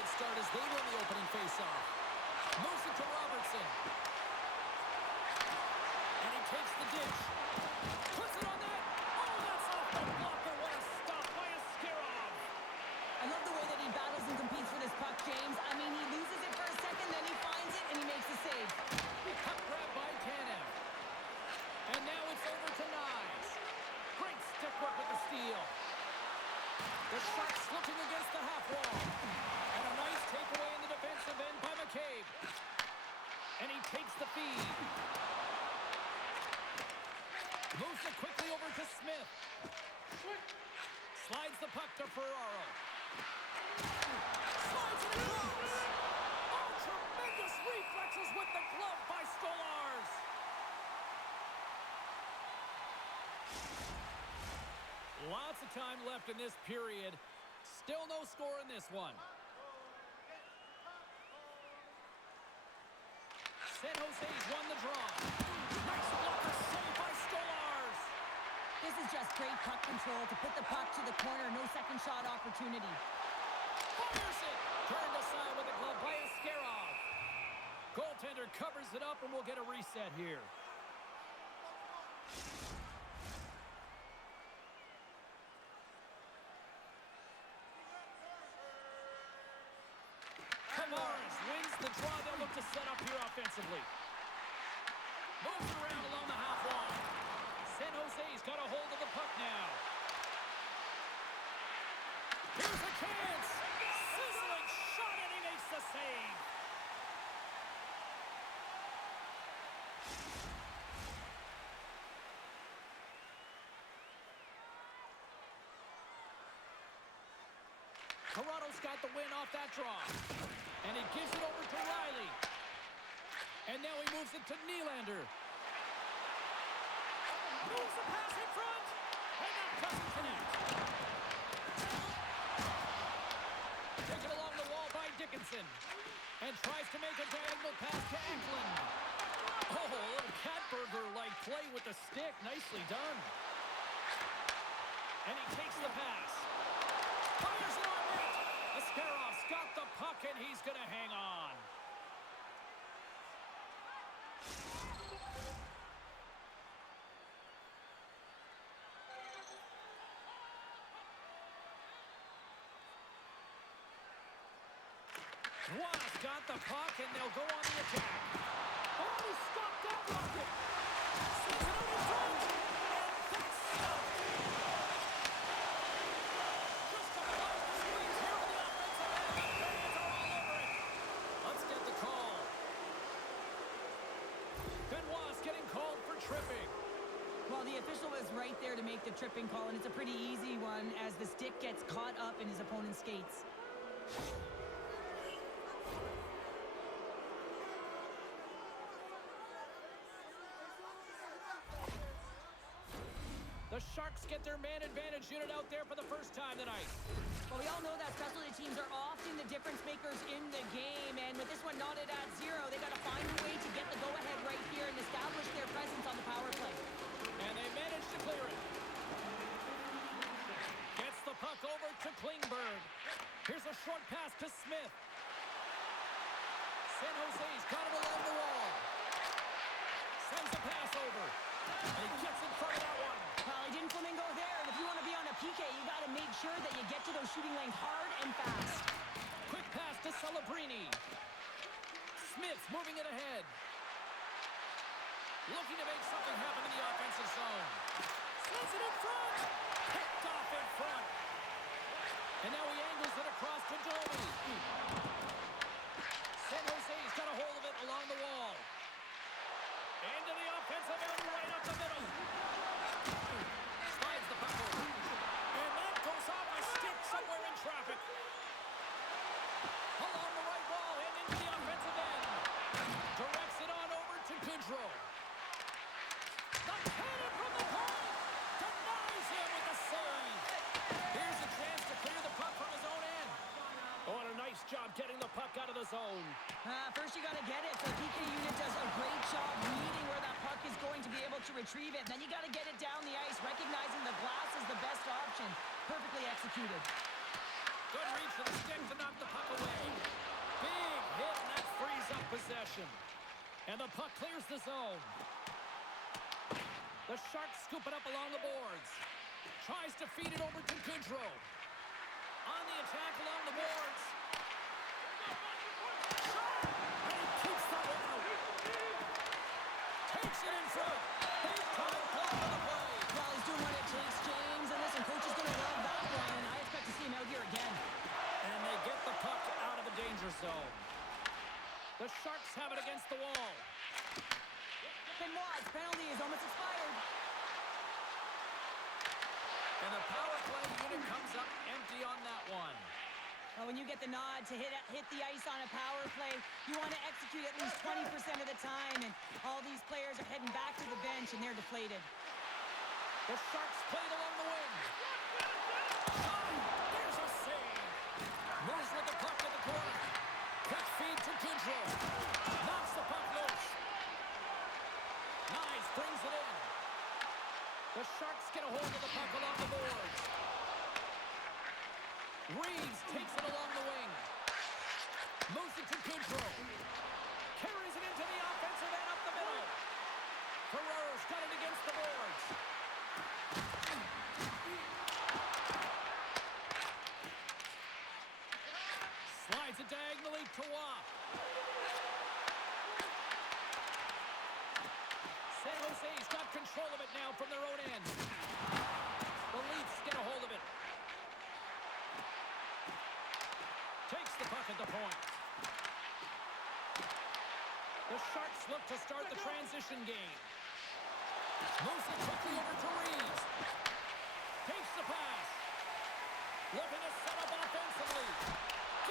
good start as they win the opening faceoff. Moves it to Robertson. And he takes the dish. Puts it on net. Oh, that's off the blocker. What a stop by Askarov. I love the way that he battles and competes for this puck, James. I mean, he loses it for a second, then he finds it, and he makes a save. Puck grab by Tanev. And now it's over to Nyes. Great stick work with the steal. The Sharks looking against the half wall. And a nice takeaway in the defensive end by McCabe. And he takes the feed. Moves it quickly over to Smith. Slides the puck to Ferraro. Slides it across. Oh, tremendous reflexes with the glove by Stolarz. Lots of time left in this period. Still no score in this one. San Jose's won the draw. Nice blocker saved by Stolarz. This is just great puck control to put the puck to the corner. No second shot opportunity. Fires it. Turned aside with a glove by Askarov. Goaltender covers it up and we'll get a reset here. Tavares wins the draw. They'll look to set up here offensively. Moves it around along the half wall. San Jose's got a hold of the puck now. Here's a chance. Sizzling shot and he makes the save. Toronto's got the win off that draw. And he gives it over to Riley. And now he moves it to Nylander. Moves the pass in front. And that doesn't connect. Taken along the wall by Dickinson. And tries to make a diagonal pass to Eklund. Oh, a little Catburger-like play with the stick. Nicely done. And he takes the pass. Fires it on net. Askarov's got the puck, and he's going to hang on. Juana's got the puck, and they'll go on the attack. Oh, he stopped that rocket. Sends it out in front. And that's stopped. Just a close squeeze here on the offensive end. The fans are all over it. Let's get the call. Benoit's getting called for tripping. Well, the official was right there to make the tripping call, and it's a pretty easy one as the stick gets caught up in his opponent's skates. The Sharks get their man advantage unit out there for the first time tonight. Well, we all know that specialty teams are often the difference makers in the game, and with this one knotted at 0, they got to find a way to get the go-ahead right here and establish their presence on the power play. And they manage to clear it. Gets the puck over to Klingberg. Here's a short pass to Smith. San Jose's got it along the wall. Sends the pass over. And he gets in front of that one. Well, he didn't flamingo there, and if you want to be on a PK, you got to make sure that you get to those shooting lanes hard and fast. Quick pass to Celebrini. Smith's moving it ahead. Looking to make something happen in the offensive zone. Sends it in front. Picked off in front. And now he angles it across to Domi. San Jose's got a hold of it along the wall. Into the offensive end, right up the middle. Slides the puck over. And that goes off a stick somewhere in traffic. Along the right wall and into the offensive end. Directs it on over to Goodrow. The cannon from the point. Denies him with the save. Here's a chance to clear the puck from his own end. Oh, and a nice job getting the puck out of the zone. First you got to get it. So the PK unit does a great job reading where that puck is going to be able to retrieve it. Then you got to get it down the ice, recognizing the glass is the best option. Perfectly executed. Good reach for the stick to knock the puck away. Big hit, and that frees up possession. And the puck clears the zone. The Sharks scoop it up along the boards. Tries to feed it over to Goodrow. On the attack along the boards. And he keeps that one out. Takes it in front. Big time block on the play. Well, he's doing what it takes, James. And listen, coach is going to love that one. And I expect to see him out here again. And they get the puck out of the danger zone. The Sharks have it against the wall. Benoit's penalty is almost expired. And the power play unit comes up empty on that one. Well, when you get the nod to hit the ice on a power play, you want to execute at least 20% of the time. And all these players are heading back to the bench, and they're deflated. The Sharks play it along the wing. There's a save. Moves with the puck in the corner. Quick feed to Goodrow. Knocks the puck loose. Nice, brings it in. The Sharks get a hold of the puck along the boards. Reeves takes it along the wing. Moves it to Goodrow. Carries it into the offensive end up the middle. Ferrero's got it against the boards. Slides it diagonally to Waugh. San Jose's got control of it now from their own end. The Leafs get a hold of it. Takes the puck at the point. The Sharks look to start the transition game. Moves it quickly over to Reeves. Takes the pass. Looking to set up offensively.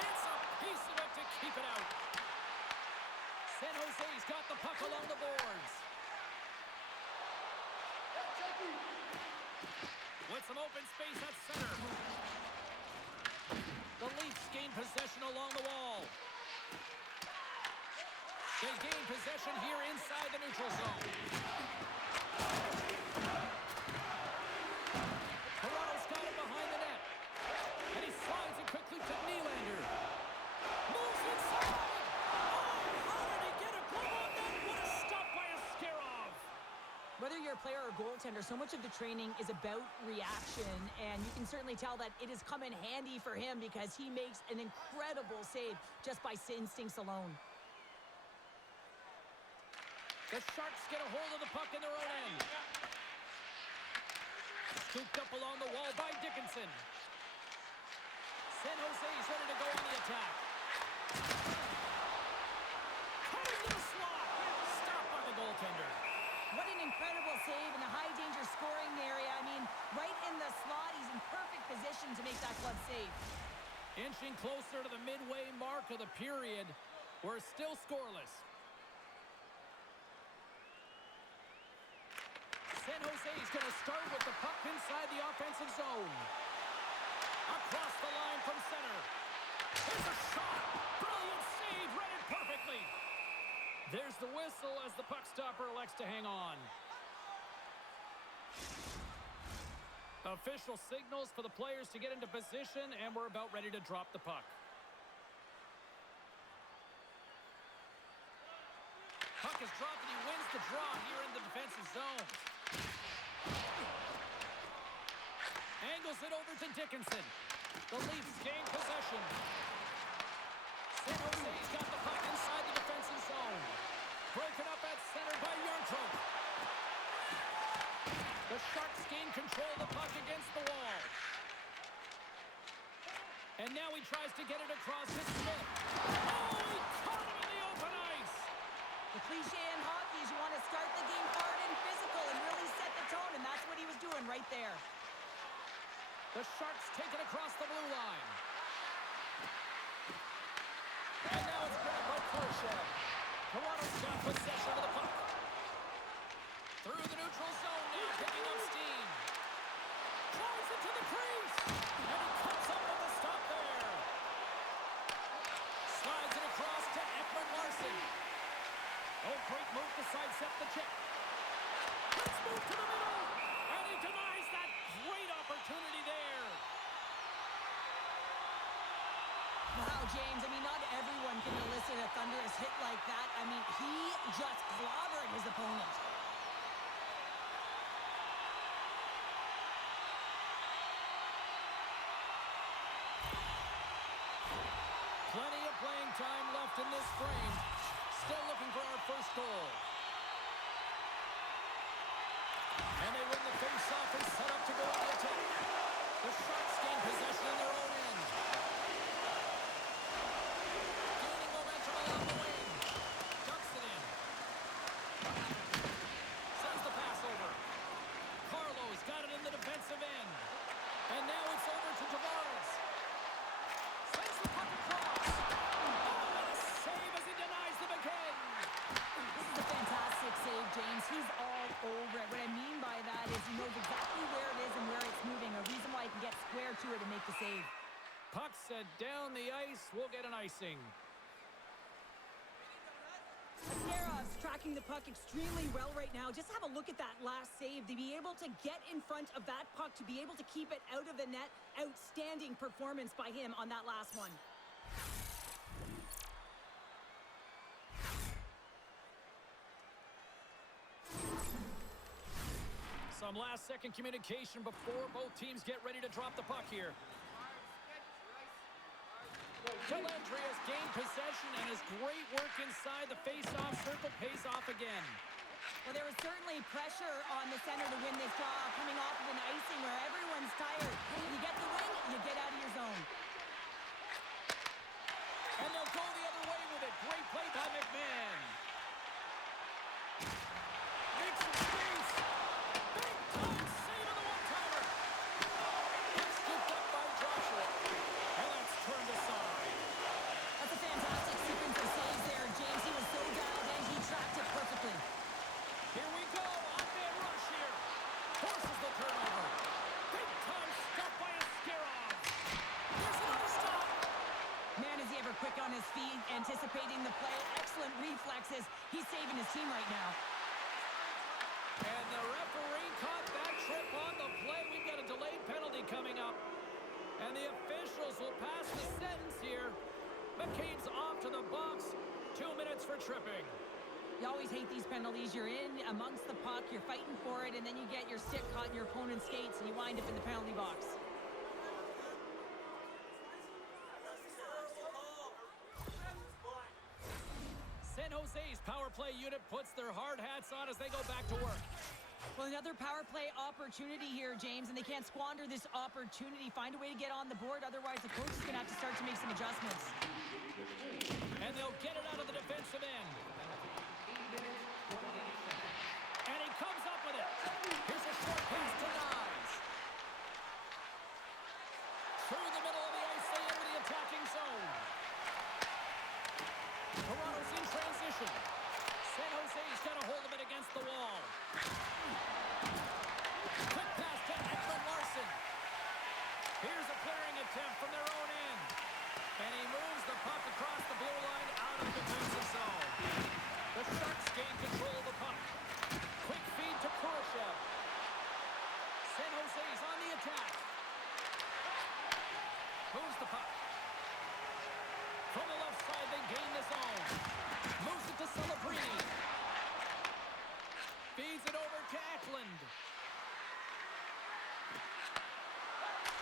Gets a piece of it to keep it out. San Jose's got the puck along the boards. With some open space at center. The Leafs gain possession along the wall. They gain possession here inside the neutral zone. Toronto's got it behind the net. And he slides it quickly to Nylander. Moves inside. Oh, how did he get a glove on that? What a stop by Askarov. Whether you're a player or goaltender, so much of the training is about reaction, and you can certainly tell that it has come in handy for him because he makes an incredible save just by instincts alone. The Sharks get a hold of the puck in their own end. Scooped up along the wall by Dickinson. San Jose's ready to go on the attack. Coming to the slot. Stopped by the goaltender. What an incredible save in the high-danger scoring area. I mean, right in the slot, he's in perfect position to make that club save. Inching closer to the midway mark of the period. We're still scoreless. San Jose's going to start with the puck inside the offensive zone. Across the line from center. There's a shot. Brilliant save. Read it perfectly. There's the whistle as the puck stopper elects to hang on. Official signals for the players to get into position, and we're about ready to drop the puck. Puck is dropped, and he wins the draw here in the defensive zone. Angles it over to Dickinson. The Leafs gain possession. San Jose's got the puck inside the defensive zone. Broken up at center by Yarntrop. The Sharks gain control of the puck against the wall. And now he tries to get it across to Smith. Oh, he caught him in the open ice. The cliche in hockey is you want to start the game hard and physical and really set the tone, and that's what he was doing right there. The Sharks take it across the blue line. And now it's grabbed by Khrushchev. Toronto's got possession of the puck. Through the neutral zone now, picking up steam. Drives it to the crease. And he comes up with a stop there. Slides it across to Ekman Larson. Oh, great move to sidestep the check. Let's move to the middle. And he denies that great opportunity there. Wow, James, I mean, not everyone can elicit a thunderous hit like that. I mean, he just clobbered his opponent. Plenty of playing time left in this frame. Still looking for our first goal. And they win the face-off and set up to go on the attack. The Sharks gain possession in their own end. Gaining momentum along the wing. Ducks it in. Sends the pass over. Carlo's got it in the defensive end. And now it's over to Tavares. Sends the puck across. Oh, and a save as he denies them again. This is a fantastic save, James. He's all over it. What I mean by that is he knows exactly where it is and where it's moving. A reason why he can get square to it and make the save. Puck set down the ice. We'll get an icing. Ascarov's tracking the puck extremely well right now. Just have a look at that last save. To be able to get in front of that puck, to be able to keep it out of the net, outstanding performance by him on that last one. Some last-second communication before both teams get ready to drop the puck here. Delandria's gained possession, and his great work inside the face-off circle pays off again. Well, there was certainly pressure on the center to win this draw, coming off of an icing where everyone's tired. You get the win, you get out of your zone. And they'll go the other way with it. Great play by McMahon. Makes some space. Big time save on the one-timer. It's scooped up by Joshua. And that's turned aside. That's a fantastic sequence of saves there, James. He was so dialed in, he tracked it perfectly. Here we go. On-man rush here. Forces the turnover. Big time stuff by Askarov. There's another stop. Man, is he ever quick on his feet, anticipating the play. Excellent reflexes. He's saving his team right now. And the referee caught that trip on the play. We've got a delayed penalty coming up. And the officials will pass the sentence here. McCabe's off to the box. 2 minutes for tripping. You always hate these penalties. You're in amongst the puck, you're fighting for it, and then you get your stick caught in your opponent's skates, and you wind up in the penalty box. San Jose's power play unit puts their hard hats on as they go back to work. Well, another power play opportunity here, James, and they can't squander this opportunity. Find a way to get on the board, otherwise the coach is going to have to start to make some adjustments. And they'll get it out of the defensive end. And he comes up with it. Here's a short pass to Nyes. Through the middle of the ice, they enter the attacking zone. Toronto's in transition. San Jose's got a hold of it against the wall. Quick pass to Ekman Larson. Here's a clearing attempt from their own end. And he moves the puck across the blue line out of the defensive zone. The Sharks gain control of the puck. Quick feed to Kurashev. San Jose's on the attack. Moves the puck. From the left side, they gain the zone. Moves it to Celebrini. Feeds it over to Eklund.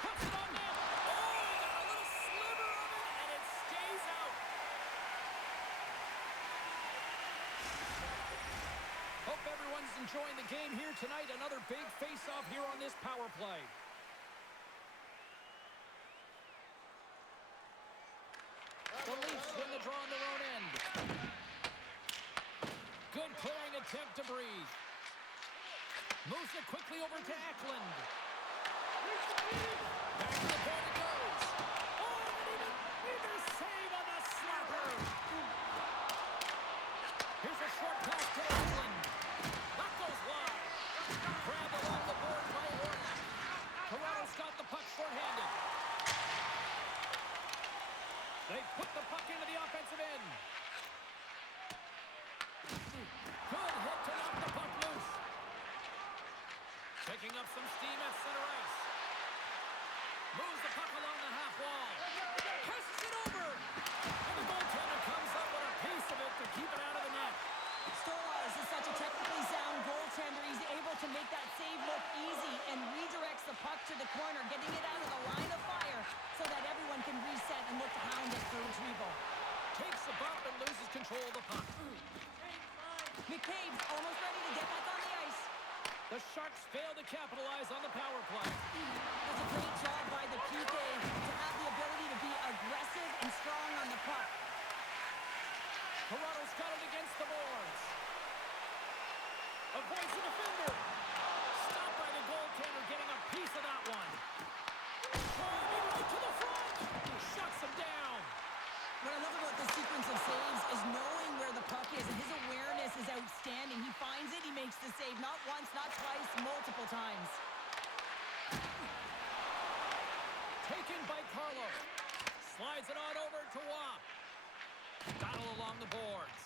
Puts it on net. Oh, he got a little sliver of it, and it stays out. Hope everyone's enjoying the game here tonight. Another big face-off here on this power play. The Leafs win the draw on their own end. Good clearing attempt to breathe. Moves it quickly over to Eklund. Back to the point it goes. Oh, and even save on the slapper. Here's a short pass to Eklund. That goes wide. Grabbed along the board by Orton. Toronto's got the puck shorthanded. They put the puck into the offensive end. Good hit to knock the puck loose. Picking up some steam at center ice. Moves the puck along the half control of the puck. McCabe's almost ready to get back on the ice. The Sharks fail to capitalize on the power play. That's a great job by the PK to have the ability to be aggressive and strong on the puck. Toronto's got it against the boards. Avoids the defender. Stopped by the goaltender, getting a piece of that one. Driving right to the front. Shuts him down. What I love about this sequence of saves is knowing where the puck is, and his awareness is outstanding. He finds it, he makes the save, not once, not twice, multiple times. Taken by Carlo. Slides it on over to Waugh. Battle along the boards.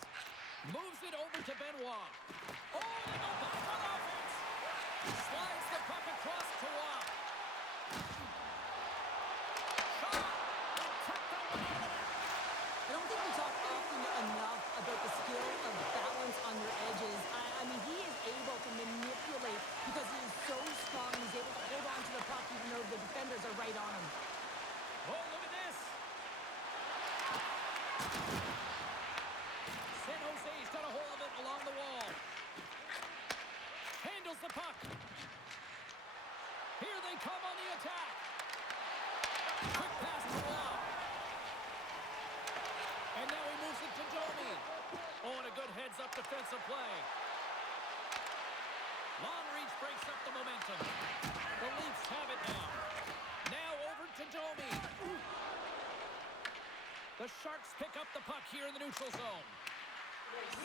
Moves it over to Benoit. Oh, they go back on offense. Slides the puck across to Waugh. Shot. And took that one out of the net. I don't think we talk often enough about the skill of balance on your edges. I mean, he is able to manipulate because he is so strong. He's able to hold on to the puck even though the defenders are right on him. Oh, look at this. San Jose's got a hold of it along the wall. Handles the puck. Here they come on the attack. Quick pass to Waugh. And now he moves it to Domi. Oh, and a good heads-up defensive play. Long reach breaks up the momentum. The Leafs have it now. Now over to Domi. The Sharks pick up the puck here in the neutral zone.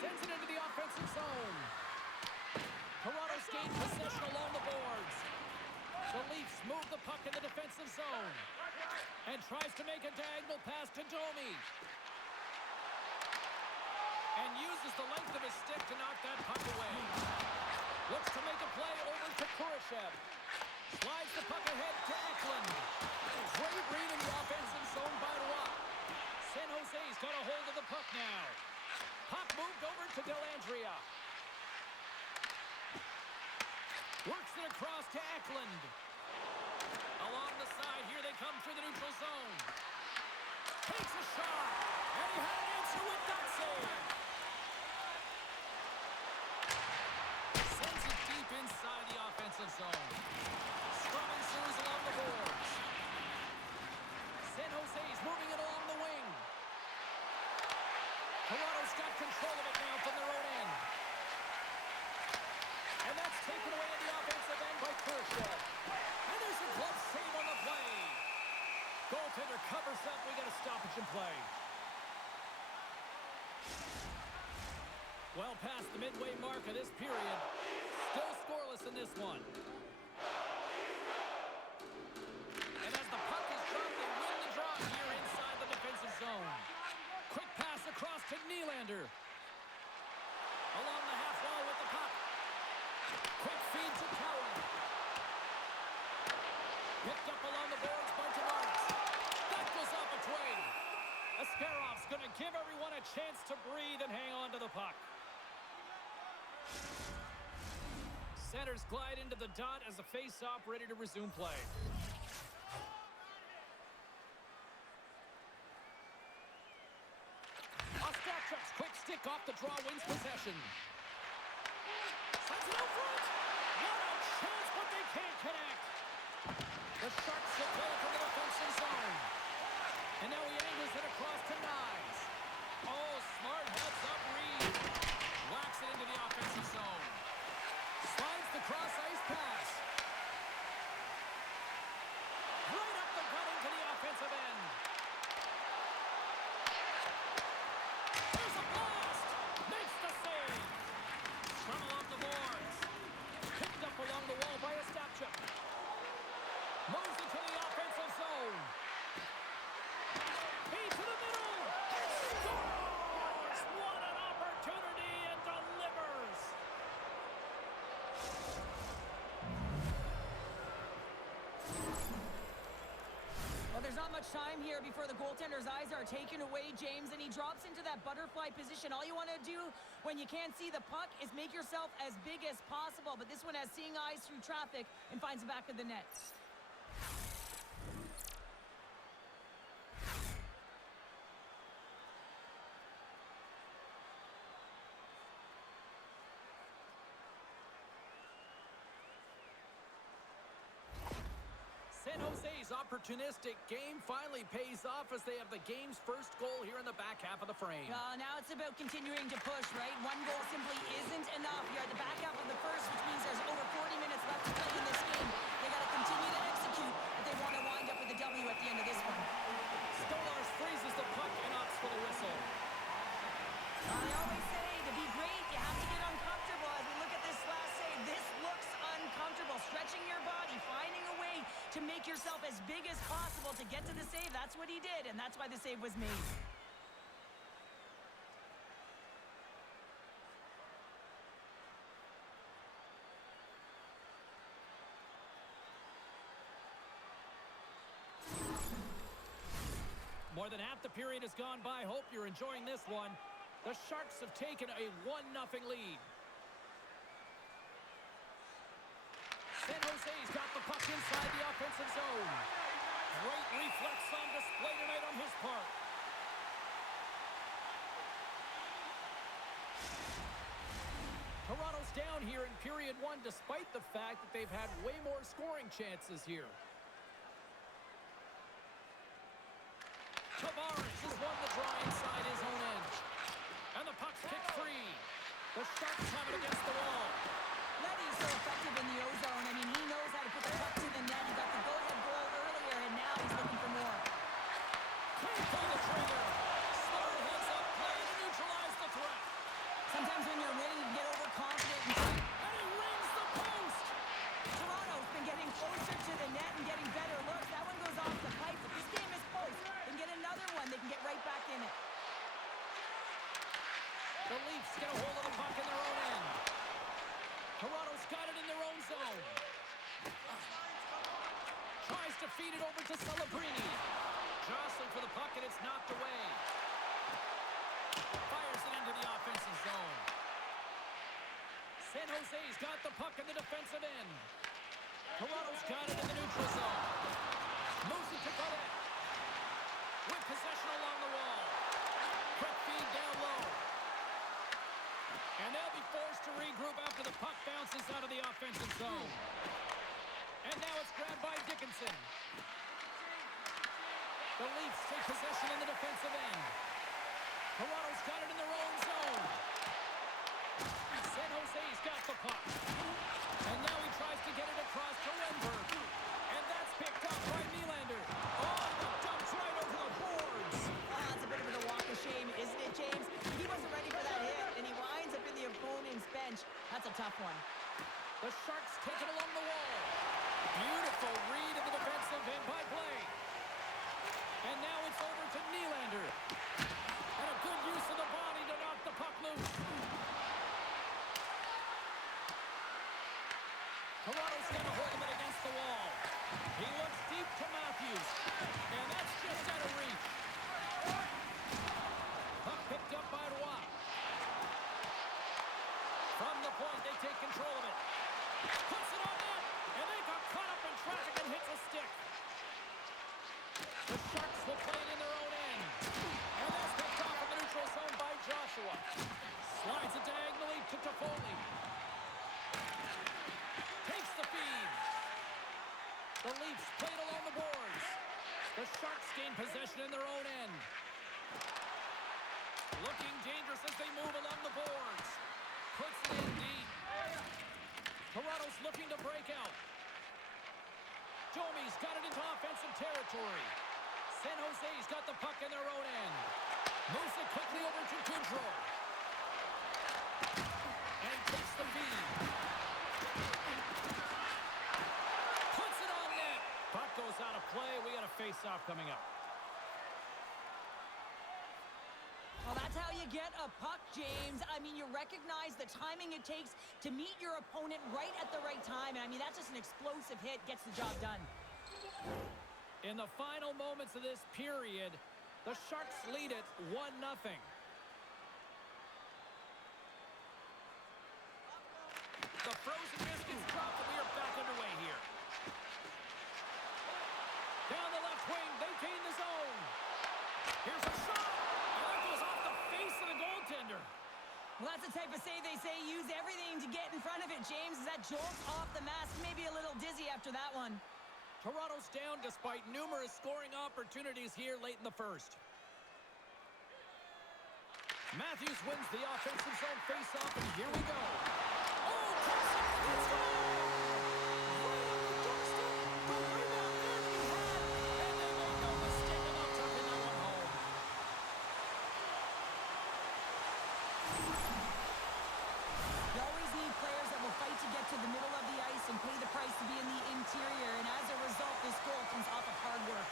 Sends it into the offensive zone. Toronto's gained possession along the boards. The Leafs move the puck in the defensive zone. And tries to make a diagonal pass to Domi. And uses the length of his stick to knock that puck away. Looks to make a play over to Kurashev. Slides the puck ahead to Eklund. Great read in the offensive zone by Roy. San Jose's got a hold of the puck now. Puck moved over to Dellandrea. Works it across to Eklund. Along the side, here they come through the neutral zone. Takes a shot. And he had an answer with that save. Sends it deep inside the offensive zone. Scrum ensues along the boards. San Jose's moving it along the wing. Toronto's got control of it now from their own end. And that's taken away in the offensive end by Kurashev. And there's a glove save on the play. Goaltender covers up. We got a stoppage in play. Well past the midway mark of this period. Still scoreless in this one. And as the puck is dropped, they win the draw here inside the defensive zone. Quick pass across to Nylander. Along the half wall with the puck. Quick feed to Cowan. Picked up along the boards by Tavares. That goes off a twig. Ascarov's going to give everyone a chance to breathe and hang on to the puck. Centers glide into the dot as a face-off ready to resume play. Ostapchuk's quick stick off the draw wins possession. Sends it out front. What a chance, but they can't connect. The Sharks will play from the defensive zone. And now he angles it across to Nyes. Oh, smart heads-up read. Whacks it into the offensive zone. Slides the cross-ice pass. Right up the gut into the offensive end. There's a blast! Makes the save! From along the boards. Picked up along the wall by Ostapchuk. Moves it to the offensive zone. Feed to the middle. And scores! What an opportunity and delivers! Well, there's not much time here before the goaltender's eyes are taken away, James, and he drops into that butterfly position. All you want to do when you can't see the puck is make yourself as big as possible, but this one has seeing eyes through traffic and finds the back of the net. Sharks' opportunistic game finally pays off as they have the game's first goal here in the back half of the frame. Now it's about continuing to push, right? One goal simply isn't enough. You're at the back half of the first, which means there's over 40 minutes left to play in this game. They got to continue to execute if they want to wind up with a W at the end of this one. Stolarz freezes the puck and opts for the whistle. I always say, to be great, you have to get uncomfortable. As we look at this last save, this looks uncomfortable. Stretching your body, finding a way to make yourself as big as possible to get to the save. That's what he did, and that's why the save was made. More than half the period has gone by. Hope you're enjoying this one. The Sharks have taken a 1-0 lead. San Jose's got the puck inside the offensive zone. Great reflex on display tonight on his part. Toronto's down here in period one, despite the fact that they've had way more scoring chances here. Tavares has won the draw inside his own end. And the puck's kicked free. The Sharks have it against the wall. Letty's so effective in the O-zone. I mean, he knows how to put the puck to the net. He got the go-ahead goal earlier, and now he's looking for more. Can't pull the trigger. Smart heads up play to neutralize the threat. Sometimes when you're winning, you get overconfident. And he rings the post. Toronto's been getting closer to the net and getting better looks. That one goes off the pipe, but this game is post. Then get another one, they can get right back in it. The Leafs get a hold of the puck in their own end. Toronto's got it in their own zone. Tries to feed it over to Celebrini. Jostling for the puck, and it's knocked away. Fires it into the offensive zone. San Jose's got the puck in the defensive end. Toronto's got it in the neutral zone. Moves it to Colette. With possession along the wall. Quick feed down low. And they'll be forced to regroup after the puck bounces out of the offensive zone. And now it's grabbed by Dickinson. The Leafs take possession in the defensive end. Toronto's got it in their own zone. San Jose's got the puck. And now he tries to get it across to Wenberg. And that's picked up by Nylander. Oh, the dump's right over the boards. That's a bit of a walk of shame, isn't it, James? He wasn't ready for that hit, and he winds up in the opponent's bench. That's a tough one. The Sharks take it along the wall. Beautiful read of the defensive end by Blake. And now it's over to Nylander. And a good use of the body to knock the puck loose. Toronto's got a hold of it against the wall. He looks deep to Matthews. And that's just out of reach. Puck picked up by Roy. From the point, they take control of it. Puts it on net. And they got caught up in traffic and hits a stick. The Sharks will play it in their own end. And that's picked off in the neutral zone by Joshua. Slides it diagonally to Toffoli. Takes the feed. The Leafs play it along the boards. The Sharks gain possession in their own end. Looking dangerous as they move along the boards. Puts it in deep. Toronto's looking to break out. Domi's got it into offensive territory. San Jose's got the puck in their own end. Moves it quickly over to Goodrow. And takes the feed. Puts it on net. Puck goes out of play. We got a face-off coming up. Well, that's how you get a puck, James. I mean, you recognize the timing it takes to meet your opponent right at the right time. And I mean, that's just an explosive hit. Gets the job done. In the final moments of this period, the Sharks lead it 1-0. The frozen biscuits drop, and we are back underway here. Down the left wing, they gain the zone. Here's a shot. And that goes off the face of the goaltender. Well, that's the type of save they say use everything to get in front of it, James. As that jolts off the mask, maybe a little dizzy after that one. Toronto's down despite numerous scoring opportunities here late in the first. Matthews wins the offensive zone faceoff, and here we go. Oh, Carson, let's go! Right on the doorstep, but rebound there to be had, and they made no mistake about tucking that one home. You always need players that will fight to get to the middle of the ice and pay the price to be in the interior, and as a result, this goal comes off of hard work.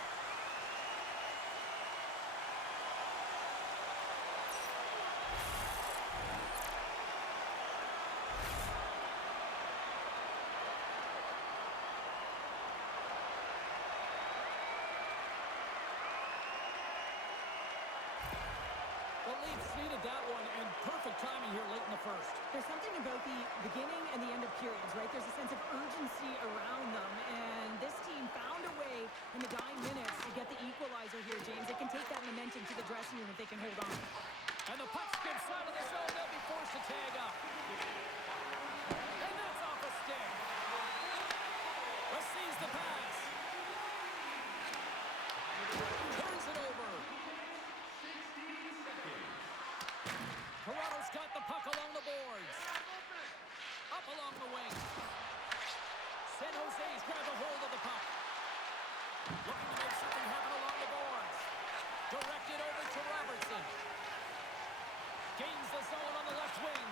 The Leafs needed that one, and perfect timing here late in the first. There's something about the beginning and the end of periods, right? There's a sense of urgency around them, and this team found a way in the dying minutes to get the equalizer here, James. They can take that momentum to the dressing room if they can hold on. And the puck skips out of the zone. They'll be forced to tag up. And that's off a stick. Receives the pass. Turns it over. Toronto's got the puck along the boards. Up along the wing. San Jose's grabbed a hold of the puck. Looking to make something happen along the boards. Directed over to Robertson. Gains the zone on the left wing.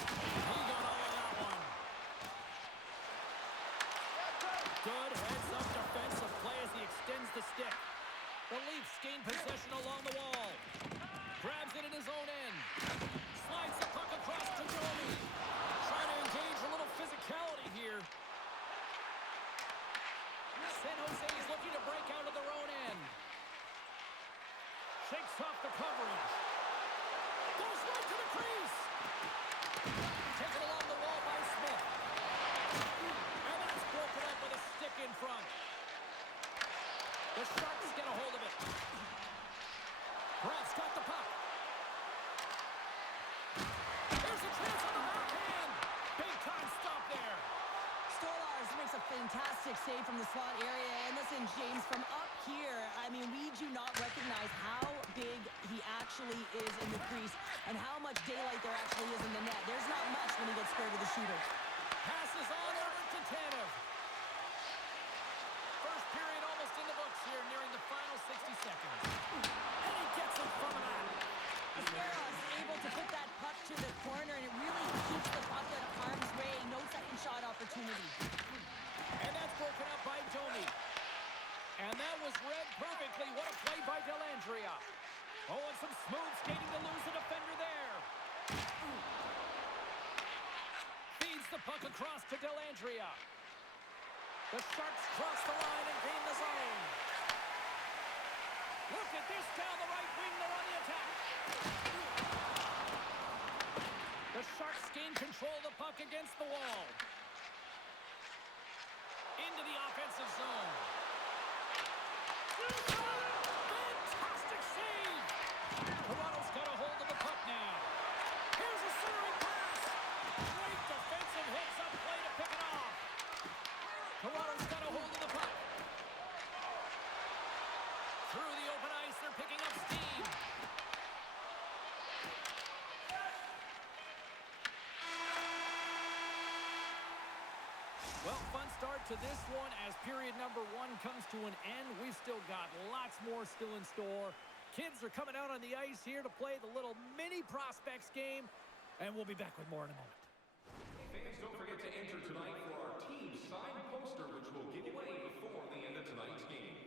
He got all of that one. Good heads-up defensive play as he extends the stick. The Leafs gain possession along the wall. Grabs it in his own end. Slides the puck across to Domi. Trying to engage a little physicality here. San Jose is looking to break out of their own end. Shakes off the coverage. Goes right to the crease. Taken along the wall by Smith. And that's broken up with a stick in front. The Sharks get a hold of it. Braff's got the puck. There's a chance on the backhand. Big time stop there. Stolarz makes a fantastic save from the slot area. And listen, James, from up here, I mean, we do not recognize how big he actually is in the crease and how much daylight there actually is in the net. There's not much when he gets square to the shooter. Passes on over to Tanev. First period almost in the books here, nearing the final 60 seconds. And he gets in front of that. Stolarz able to put that puck to the corner, and it really keeps the puck out of harm's way. No second shot opportunity. And that's broken up by Domi. And that was read perfectly. What a play by Dellandrea. Oh, and some smooth skating to lose the defender there. Feeds the puck across to Dellandrea. The Sharks cross the line and gain the zone. Look at this down the right wing. They're on the attack. The Sharks gain control of the puck against the wall. Into the offensive zone. Fantastic save! Toronto's got a hold of the puck now. Here's a centering pass. Great defensive hits up play to pick it off. Toronto's got a hold of the puck. Through the open ice, they're picking up steam. Well, fun start to this one as period number 1 comes to an end. We've still got lots more still in store. Kids are coming out on the ice here to play the little mini prospects game, and we'll be back with more in a moment. Fans, don't forget to enter tonight for our team signed poster, which we'll give away before the end of tonight's game.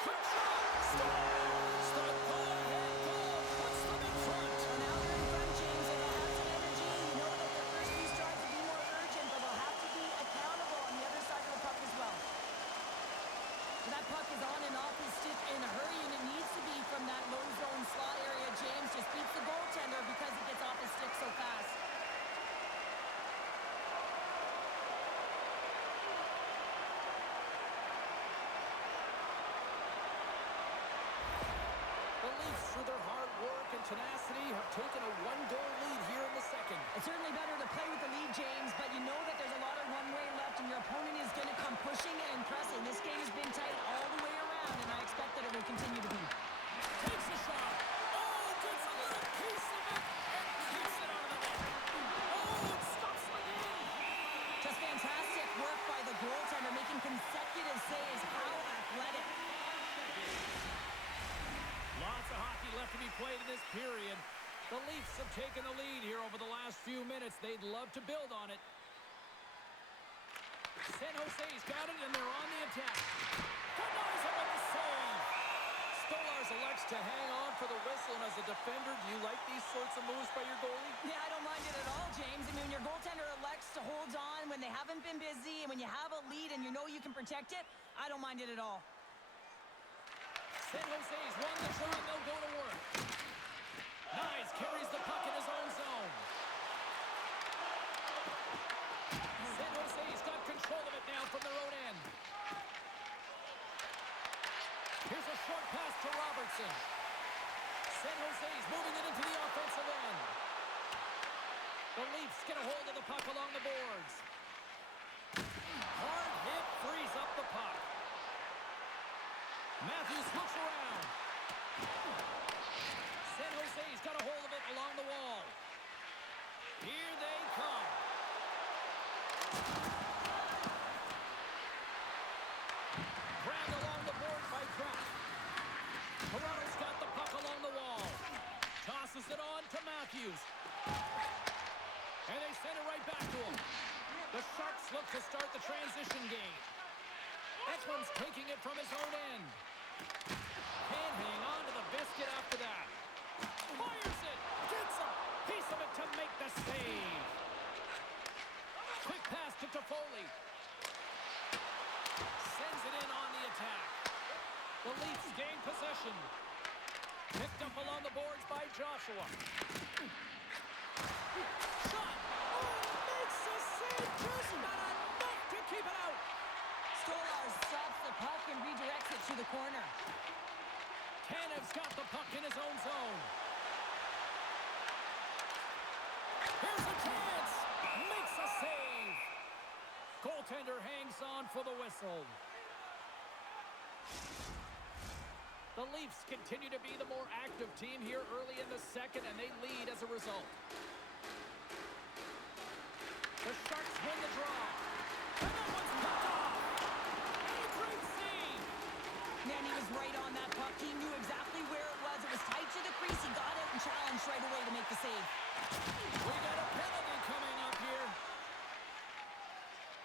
Scores the go-ahead goal. Puts them in front. So now they're in front, James, and they have some energy. You know that their first few strides will be more urgent, but they'll have to be accountable on the other side of the puck as well. So that puck is on and off his stick in a hurry, and it needs to be from that low zone slot area. James just beats the goaltender because it gets off his stick so fast. The Leafs, through their hard work and tenacity, have taken a one-goal lead here in the second. It's certainly better to play with the lead, James, but you know that there's a lot of runway left, and your opponent is going to come pushing and pressing. This game has been tight all the way around, and I expect that it will continue to be. Takes a shot. Oh, gets a little piece of it and kicks it out of the net. Oh, it stops again. Just fantastic work by the goaltender, making consecutive saves. How athletic. Lots of hockey left to be played in this period. The Leafs have taken the lead here over the last few minutes. They'd love to build on it. San Jose's got it, and they're on the attack. Denies him with the save. Stolarz elects to hang on for the whistle, and as a defender, do you like these sorts of moves by your goalie? Yeah, I don't mind it at all, James. I mean, when your goaltender elects to hold on when they haven't been busy, and when you have a lead and you know you can protect it, I don't mind it at all. San Jose's won the draw, and they'll go to work. Nyes carries the puck in his own zone. San Jose's got control of it now from their own end. Here's a short pass to Robertson. San Jose's moving it into the offensive end. The Leafs get a hold of the puck along the boards. Hard hit frees up the puck. Matthews looks around. San Jose's got a hold of it along the wall. Here they come. Grabbed along the boards by Pratt. Toronto's got the puck along the wall. Tosses it on to Matthews. And they send it right back to him. The Sharks look to start the transition game. Ekman's taking it from his own end. Can't hang on to the biscuit after that. Fires it. Gets a piece of it to make the save. Quick pass to Toffoli. Sends it in on the attack. The Leafs gain possession. Picked up along the boards by Joshua. Shot. Oh, makes a save. Just not enough to keep it out. Stolarz stops the puck and redirects it to the corner. Tanev's got the puck in his own zone. Here's a chance. Makes a save. Goaltender hangs on for the whistle. The Leafs continue to be the more active team here early in the second, and they lead as a result. The Sharks win the draw. And that one's picked off. And a great save. Man, he was right on that puck. He knew exactly where it was. It was tight to the crease. He got it and challenged right away to make the save. We got a penalty coming up here.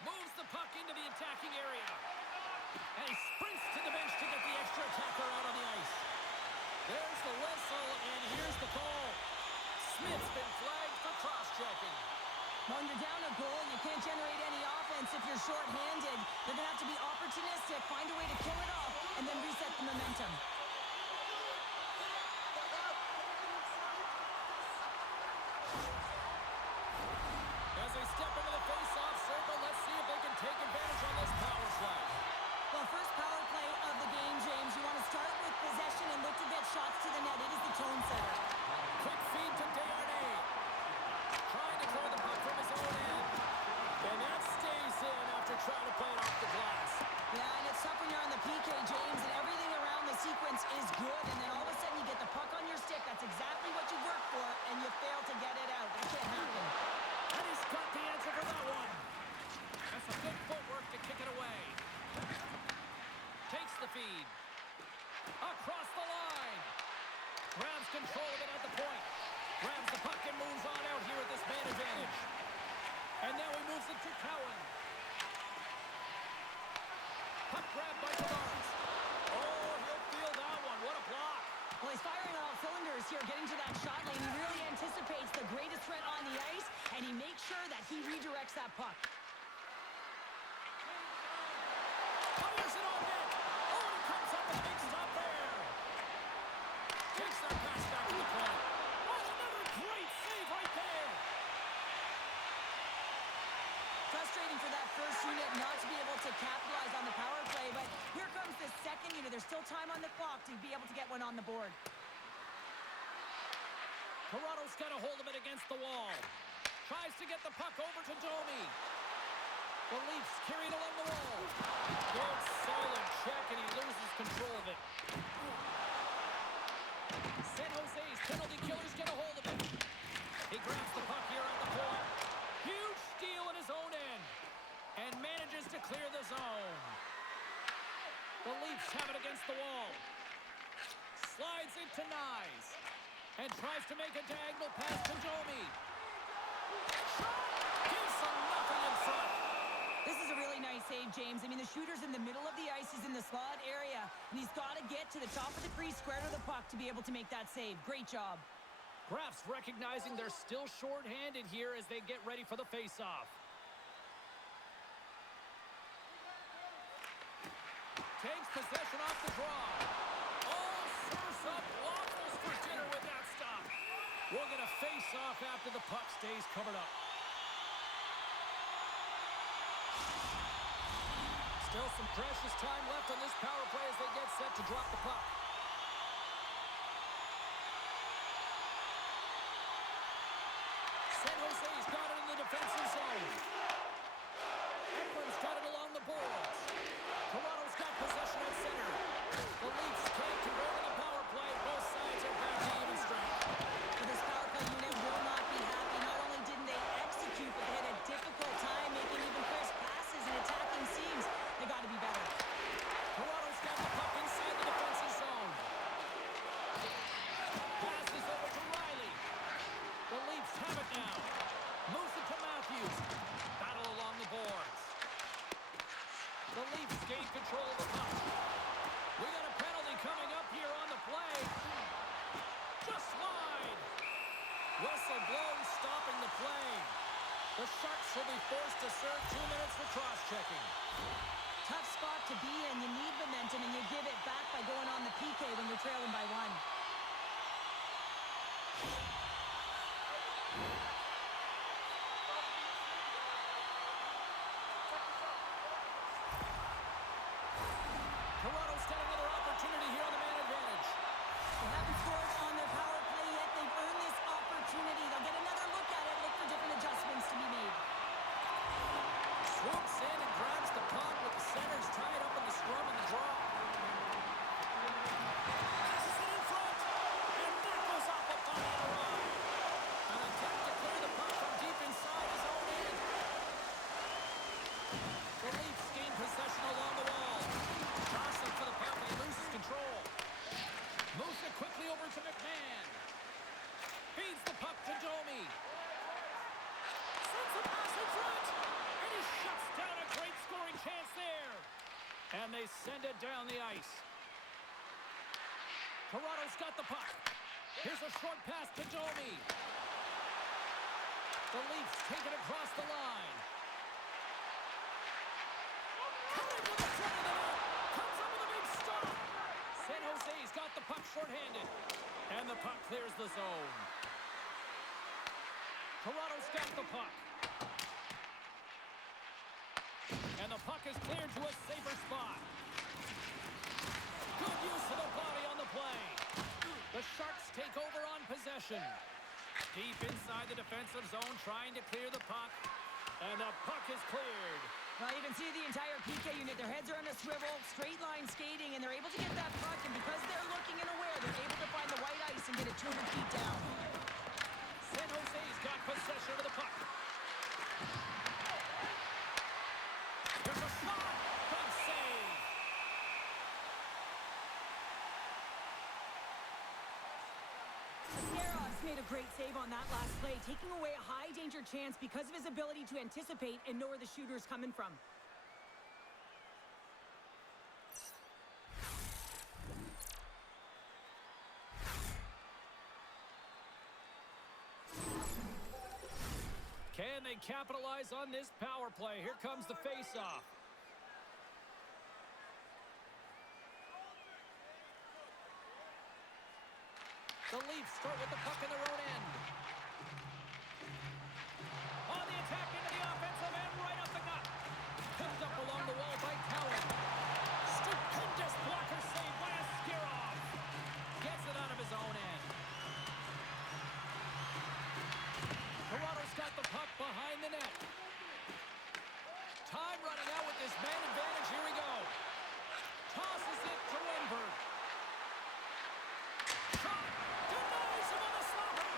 Moves the puck into the attacking area. And he sprints to the bench to get the extra attacker out on the ice. There's the whistle, and here's the call. Smith's been flagged for cross-checking. When you're down a goal, you can't generate any offense if you're short-handed. They're going to have to be opportunistic, find a way to kill it off, and then reset the momentum. As they step into the face-off circle, let's see if they can take advantage on this power play. Well, first power play of the game, James. You want to start with possession and look to get shots to the net. It is the tone setter. Quick feed to Desharnais. Trying to clear the puck from his own end. And that stays in after trying to play it off the glass. Yeah, and it's tough when you're on the PK, James, and everything around the sequence is good, and then all of a sudden you get the puck on your stick. That's exactly what you worked for, and you fail to get it out. That can't happen. And he's got the answer for that one. That's some good footwork to kick it away. Takes the feed. Across the line. Grabs control of it at the point. Grabs the puck and moves on out here at this man advantage. And now he moves it to Cowan. Puck grab by Tavares. Oh, he'll here, getting to that shot lane. He really anticipates the greatest threat on the ice, and he makes sure that he redirects that puck. Fires it on net. Oh, and it comes up with a big stop there. Takes that pass back to the point. Oh, another great save right there. Frustrating for that first unit not to be able to capitalize on the power play, but here comes the second unit. There's still time on the clock to be able to get one on the board. Toronto's got a hold of it against the wall. Tries to get the puck over to Domi. The Leafs carried along the wall. Good, solid check, and he loses control of it. San Jose's penalty killers get a hold of it. He grabs the puck here at the point. Huge steal in his own end. And manages to clear the zone. The Leafs have it against the wall. Slides it to Nyes. And tries to make a diagonal pass to Domi. Gives him nothing in front. This is a really nice save, James. I mean, the shooter's in the middle of the ice. He's in the slot area, and he's got to get to the top of the crease, square to the puck, to be able to make that save. Great job. Graf's recognizing they're still short-handed here as they get ready for the face-off. Takes possession off the draw. Oh, serves up waffles for dinner with that stop. We'll get a face-off after the puck stays covered up. Still some precious time left on this power play as they get set to drop the puck. San Jose's got it in the defensive zone. Ekman's got it along the boards. Toronto's got possession at center. The Leafs can't convert on the power play. Both sides are back to even strength. But this power play unit will not be happy. Not only didn't they execute, but they had a difficult time making even crisp passes and attacking seams. They got to be better. Toronto's got the puck inside the defensive zone. Passes over to Riley. The Leafs have it now. Moves it to Matthews. Battle along the boards. The Leafs gain control of the puck. We got a penalty coming up here on the play. Just wide. Whistle blows, stopping the play. The Sharks will be forced to serve 2 minutes for cross-checking. Tough spot to be in. You need momentum, and you give it back by going on the PK when you're trailing by 1. Toronto's got another opportunity here on the man advantage. They haven't scored on their power play yet. They've earned this opportunity. They'll get another look at it, look for different adjustments to be made. Swoops in and grabs the puck with the centers tied up in the scrum and the draw. Passes it in front. And that goes off a puck on a run. An attempt to clear the puck from deep inside his own end. The Leafs gain possession along the wall. Johnson for the puck and he loses control. Moves it quickly over to McMahon. Feeds the puck to Domi. Sends a pass in front. And he shuts down a great scoring chance there. And they send it down the ice. Toronto's got the puck. Here's a short pass to Domi. The Leafs take it across the line. Coming to the front of the net. Comes up with a big stop. San Jose's got the puck shorthanded. And the puck clears the zone. Toronto's got the puck. And the puck is cleared to a safer spot. Good use of the body on the play. The Sharks take over on possession. Deep inside the defensive zone, trying to clear the puck. And the puck is cleared. Well, you can see the entire PK unit. Their heads are on a swivel, straight line skating, and they're able to get that puck. And because they're looking and aware, they're able to find the white ice and get it 200 feet down. San Jose's got possession of the puck. There's a shot. Big save. Saros made a great save on that last play, taking away a high-danger chance because of his ability to anticipate and know where the shooter's coming from. they capitalize on this power play. Here comes the face-off. The Leafs start with the puck in their own end. On the attack into the offensive end, right up the gut. Picked up along the wall by Cowan. Stupendous blocker save by Askarov. Gets it out of his own end. Toronto's got the puck behind the net. Time running out with this man advantage. Here we go. Tosses it to Wenberg. Shot. Denies him on the slapper.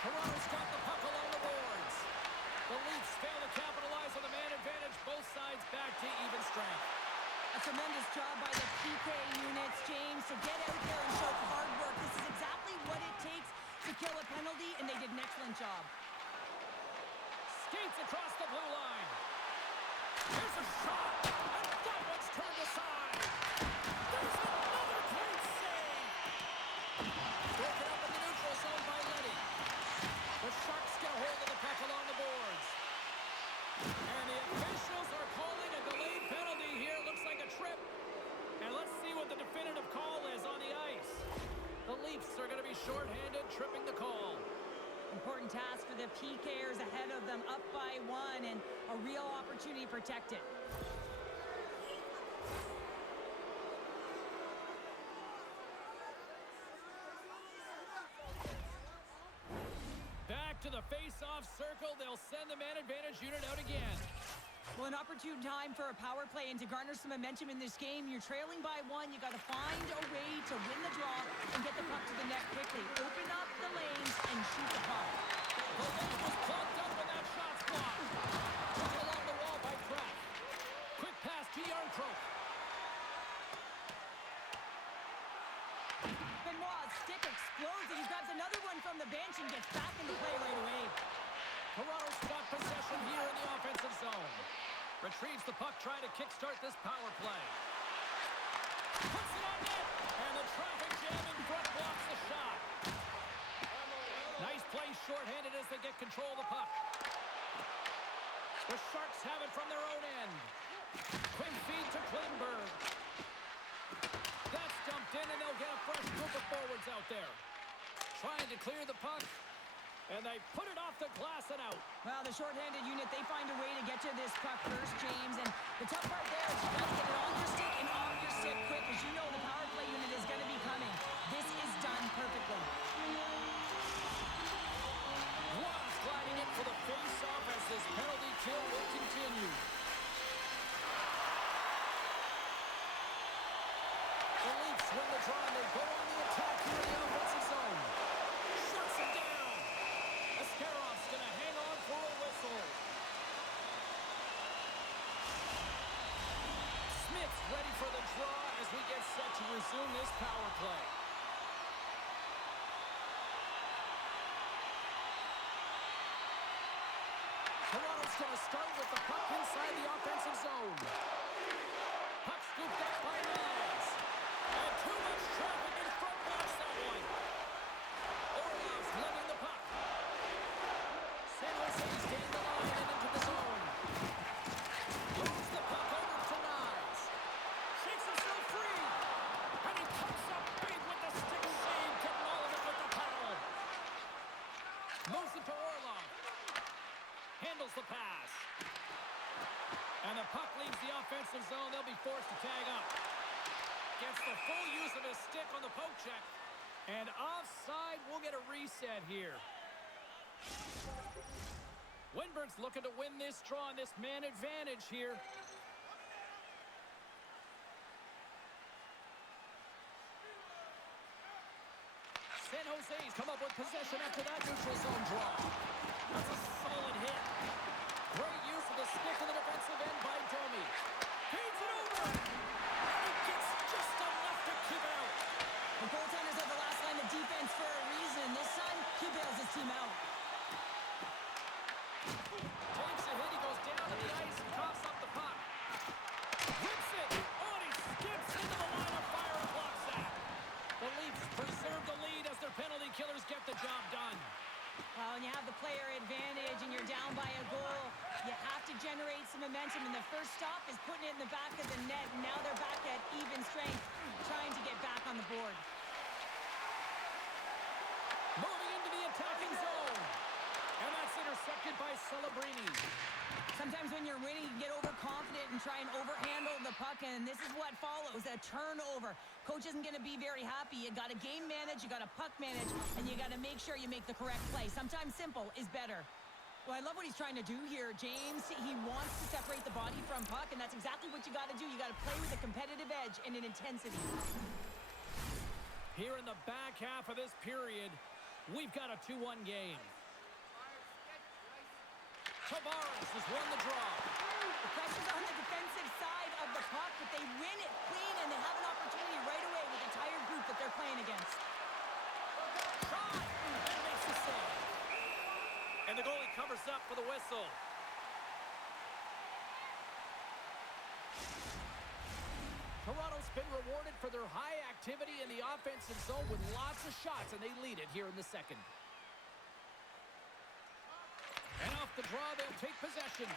Toronto's got the puck along the boards. The Leafs fail to capitalize on the man advantage. Both sides back to even strength. A tremendous job by the PK units, James, to get out there and show hard work. This is exactly what it takes to kill a penalty, and they did an excellent job. Skates across the blue line. Here's a shot, and that one's turned aside. There's another great save. Broken up in the neutral zone by Leddy. The Sharks get a hold of the puck along the boards. And the officials are calling a delayed penalty here. Looks like a trip. And let's see what the definitive call is on the ice. The Leafs are going to be shorthanded, tripping the call. Important task for the PKers ahead of them, up by 1, and a real opportunity to protect it. Back to the face-off circle. They'll send the man advantage unit out again. Well, an opportune time for a power play and to garner some momentum in this game. You're trailing by 1. You got to find a way to win the draw and get the puck to the net quickly. Open up the lanes and shoot the puck. The lane was plugged up and that shot's blocked. Took it along the wall by Kraft. Quick pass to Yarncroke. Benoit's stick explodes and he grabs another one from the bench and gets back into play right away. Toronto's got possession here in the offensive zone. Retrieves the puck, trying to kickstart this power play. Puts it on net, and the traffic jam in front blocks the shot. Nice play shorthanded as they get control of the puck. The Sharks have it from their own end. Quick feed to Klingberg. That's dumped in, and they'll get a fresh group of forwards out there. Trying to clear the puck. And they put it off the glass and out. Well, the shorthanded unit, they find a way to get to this puck first, James. And the tough part there is you got to get it on your stick and off your stick quick. As you know, the power play unit is going to be coming. This is done perfectly. Ross gliding in for the face-off as this penalty kill will continue. The Leafs win the draw and they go on the attack here in the offensive zone. Shuts it down. Askarov's going to hang on for a whistle. Smith's ready for the draw as we get set to resume this power play. Toronto's going to start with the puck inside the offensive zone. Puck scooped up by Miles. And too much traffic in front blocks that one. Orlov's letting the puck. San Jose's gained the line and into the zone. Moves the puck over to Nyes. Shakes himself free. And he comes up big with the stick save. Getting all of it with the paddle. Moves it to Orlov. Handles the pass. And the puck leaves the offensive zone. They'll be forced to tag up. Gets the full use of his stick on the poke check. And offside, we'll get a reset here. Wenberg's looking to win this draw and this man advantage here. San Jose's come up with possession after that neutral zone draw. That's a solid hit. Great use of the stick in the defensive end by Domi. Feeds it over. And he gets just enough to keep it out. The goaltenders are the last line of defense for a reason. This time, he bails his team out. Takes a hit. He goes down to the ice and coughs up the puck. Whips it. Oh, and he skips into the line of fire and blocks that. The Leafs preserve the lead as their penalty killers get the job done. Well, when you have the player advantage and you're down by a goal, momentum, and the first stop is putting it in the back of the net. And now they're back at even strength, trying to get back on the board. Moving into the attacking zone. And that's intercepted by Celebrini. Sometimes when you're winning, you can get overconfident and try and overhandle the puck, and this is what follows, a turnover. Coach isn't going to be very happy. You got to game manage, you got to puck manage, and you got to make sure you make the correct play. Sometimes simple is better. Well, I love what he's trying to do here, James. He wants to separate the body from puck, and that's exactly what you got to do. You got to play with a competitive edge and an intensity. Here in the back half of this period, we've got a 2-1 game. Tavares has won the draw. The pressure's on the defensive side of the puck, but they win it clean, and they have an opportunity right away with the tired group that they're playing against. Shot! And makes the save. And the goalie covers up for the whistle. Toronto's been rewarded for their high activity in the offensive zone with lots of shots, and they lead it here in the second. And off the draw, they'll take possession.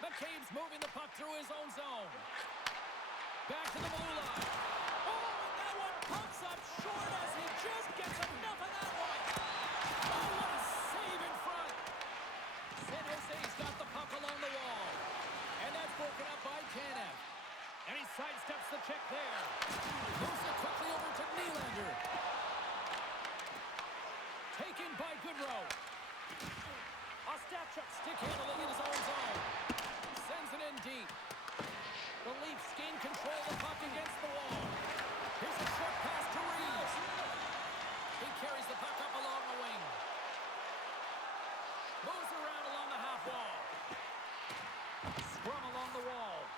McCabe's moving the puck through his own zone. Back to the blue line. Oh, and that one pumps up short as he just gets enough of that one. Oh, what a save in front. San Jose's got the puck along the wall. And that's broken up by Tanev. And he sidesteps the check there. Moves it quickly over to Nylander. Taken by Goodrow. Ostapchuk stick handling in his own zone. Sends it in deep. The Leafs gain control of the puck against the wall. Here's a short pass to Reeves. He carries the puck up along the wing. Moves around along the half wall. Scrum along the wall.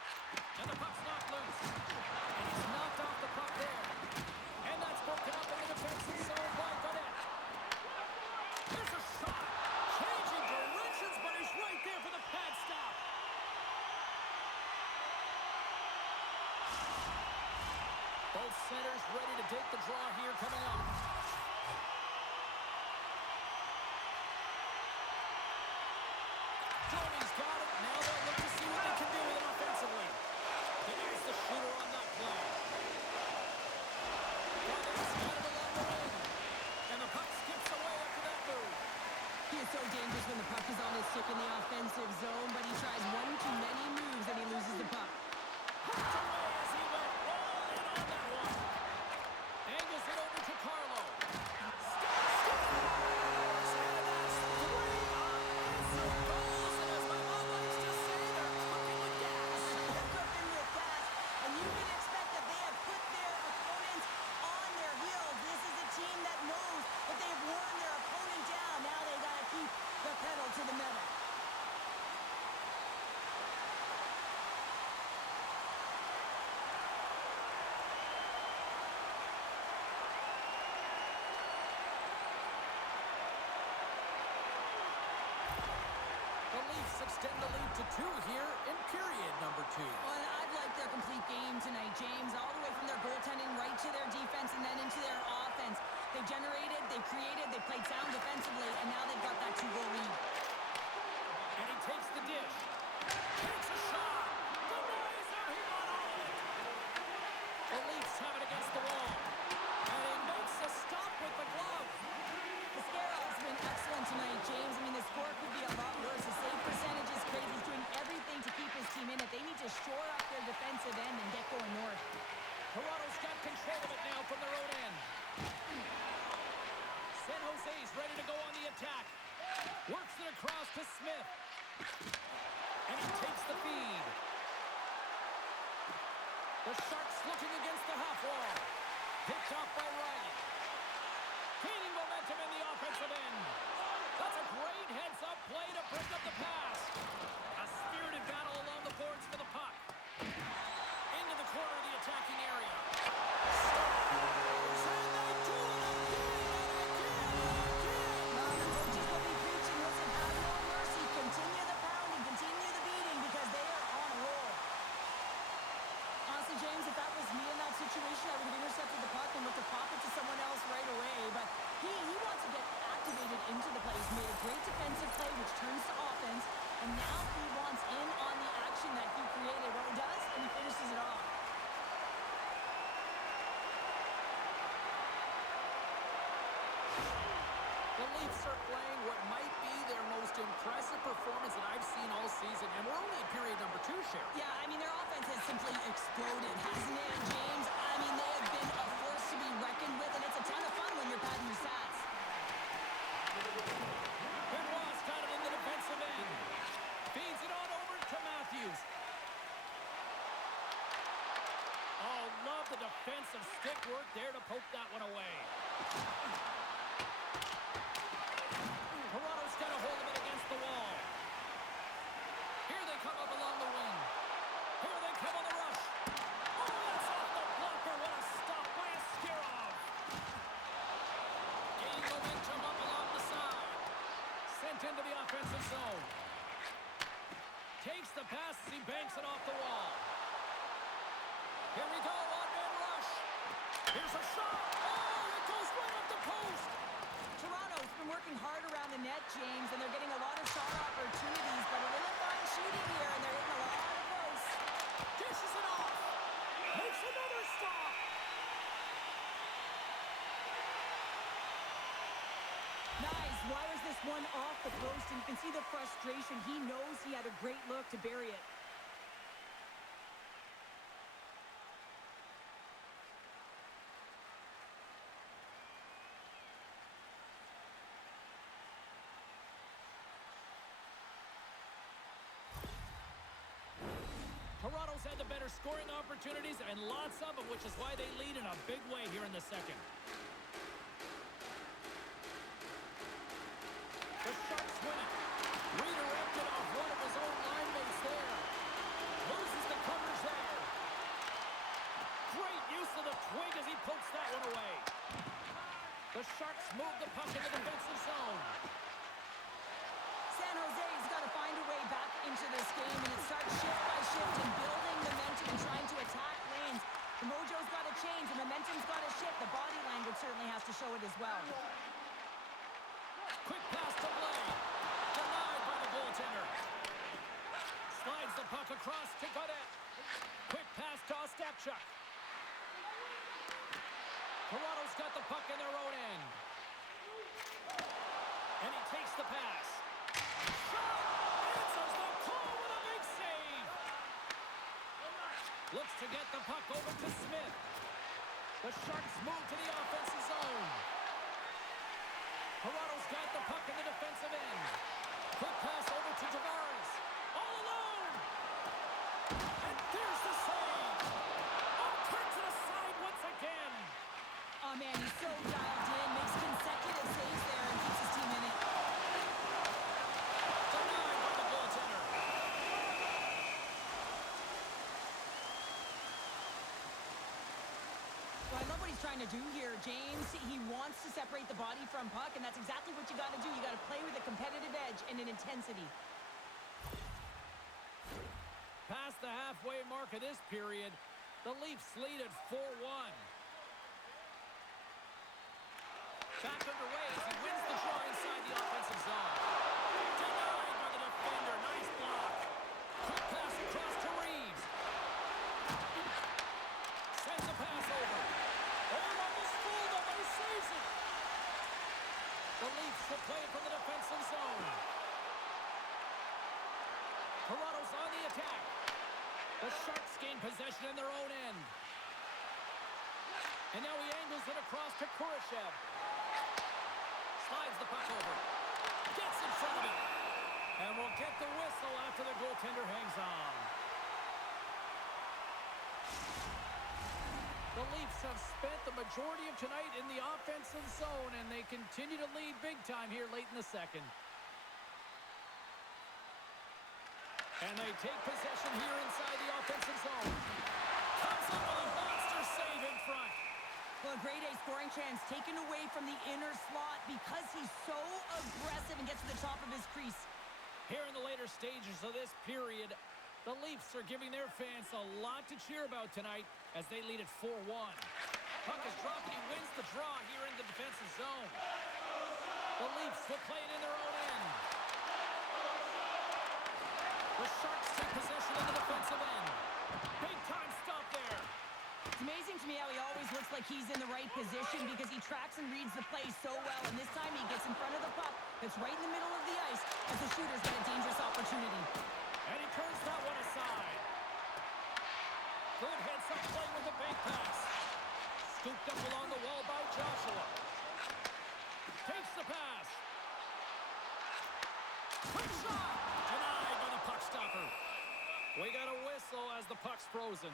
And the puck's knocked loose. And he's knocked off the puck there. And that's broken up in the defensive zone by Godet. There's a shot. Changing directions, but he's right there for the pad stop. Both centers ready to take the draw here coming up. Johnny's got it. Now they'll look to see what they can do with him offensively. There's the shooter on that play. Johnny's got it along the wing. And the puck skips away after that move. He is so dangerous when the puck is on his stick in the offensive zone, but he tries one too many moves and he loses the puck. Hooked away as he went all in on that one. Angles it over to Carlo. Scores! And that's 3 unanswered goals. And as my mom likes to say, they're cooking with gas. They're cooking with gas, and you can expect that they have put their opponents on their heels. This is a team that knows that they've worn their opponent down. Now they got to keep the pedal to the metal. The Leafs extend the lead to 2 here in period number 2. Well, and I've liked their complete game tonight, James, all the way from their goaltending right to their defense and then into their offense. They generated, they created, they played sound defensively, and now they've got that 2-goal lead. And he takes the dish. Takes a shot. Denies him. He got all of it. The Leafs have it against the wall. And he makes a stop with the glove. Mascara has been excellent tonight, James. I mean, the score could be a lot worse. The save percentage is crazy. He's doing everything to keep his team in it. They need to shore up their defensive end and get going north. Toronto's got control of it now from their own end. San Jose's ready to go on the attack. Works it across to Smith. And he takes the feed. The Sharks looking against the half wall. Picked off by Riley. Gaining momentum in the offensive end. That's a great heads-up play to break up the pass. A spirited battle along the boards for the puck. Into the corner of the attacking area. Scores! And they do it again and again. Well, the coaches will be preaching, listen, have no mercy. Continue the pounding, continue the beating, because they are on a roll. Honestly, James, if that was me in that situation, I would have intercepted the puck and looked to pop it to someone else right away. But he wants to get activated into the play. He's made a great defensive play, which turns to Leafs are playing what might be their most impressive performance that I've seen all season, and we're only in period number 2, Sherry. Yeah, I mean, their offense has simply exploded, hasn't it, James? I mean, they have been a force to be reckoned with, and it's a ton of fun when you're padding your stats. Benoit's got it in the defensive end. Feeds it on over to Matthews. Oh, love the defensive stick work there to poke that one away. Toronto's got a hold of it against the wall. Here they come up along the wing. Here they come on the rush. Oh, that's off the blocker. What a stop by Askarov. Gaining momentum up along the side. Sent into the offensive zone. Takes the pass as he banks it off the wall. Here we go, one-man rush. Here's a shot. Oh, it goes right up the post. Toronto's been working hard around the net, James, and they're getting a lot of shot opportunities, but a little fine shooting here, and they're hitting a lot of close. Dishes it off. Makes another stop. Nice. Wires this one off the post, and you can see the frustration. He knows he had a great look to bury it. Toronto's had the better scoring opportunities, and lots of them, which is why they lead in a big way here in the second. The Sharks win it. Redirected off one of his own line mates there. Loses the coverage there. Great use of the twig as he pokes that one away. The Sharks move the puck in the defensive zone. San Jose's got to find a way back into this game, and it starts shift by shift and building momentum and trying to attack lanes. The mojo's got to change. The momentum's got to shift. The body language certainly has to show it as well. Quick pass to Blake. Denied by the goaltender. Slides the puck across to Godet. Quick pass to Ostapchuk. Toronto's got the puck in their own end. And he takes the pass. Shot! Answers the call with a big save. Looks to get the puck over to Smith. The Sharks move to the offensive zone. Toronto's got the puck in the defensive end. Quick pass over to Tavares. All alone. And there's the save. Oh, turns it aside once again. Oh, man, he's so dialed in. Makes consecutive saves there and keeps his team in it. Denied by the goaltender. Well, I love what he's trying to do here, James. He wants to separate the body from puck, and that's exactly what you got to do. You got to play with a competitive edge and an intensity. Past the halfway mark of this period, the Leafs lead at 4-1. Back underway as he wins the draw inside the offensive zone. Denied by the defender. Nice block. Quick pass across to Reeves. Sends a pass over. Almost fooled him, but he saves it. The Leafs will play it from the defensive zone. Toronto's on the attack. The Sharks gain possession in their own end. And now he angles it across to Kurashev. Slides the puck over. Gets in front of it. And we'll get the whistle after the goaltender hangs on. The Leafs have spent the majority of tonight in the offensive zone, and they continue to lead big time here late in the second. And they take possession here inside the offensive zone. Comes up with a monster save in front. Well, a grade A scoring chance taken away from the inner slot because he's so aggressive and gets to the top of his crease. Here in the later stages of this period, the Leafs are giving their fans a lot to cheer about tonight as they lead at 4-1. Puck is dropped and he wins the draw here in the defensive zone. The Leafs will play it in their own end. The Sharks take possession of the defensive end. Big time stop there. It's amazing to me how he always looks looks like he's in the right position because he tracks and reads the play so well. And this time he gets in front of the puck that's right in the middle of the ice as the shooter's got a dangerous opportunity. And he turns that one aside. Good heads-up play with the bank pass. Scooped up along the wall by Joshua. Takes the pass. Quick shot! Denied by the puck stopper. We got a whistle as the puck's frozen.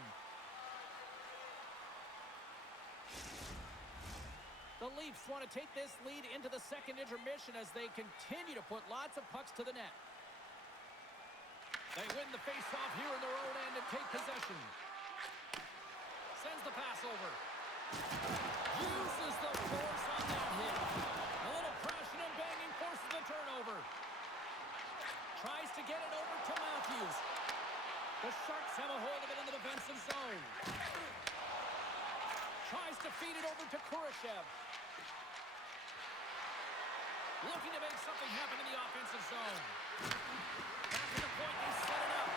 The Leafs want to take this lead into the second intermission as they continue to put lots of pucks to the net. They win the face-off here in their own end and take possession. Sends the pass over. Uses the force on that hit. A little crashing and banging forces the turnover. Tries to get it over to Matthews. The Sharks have a hold of it in the defensive zone. Tries to feed it over to Kurashev. Looking to make something happen in the offensive zone. Back to the point, they set it up.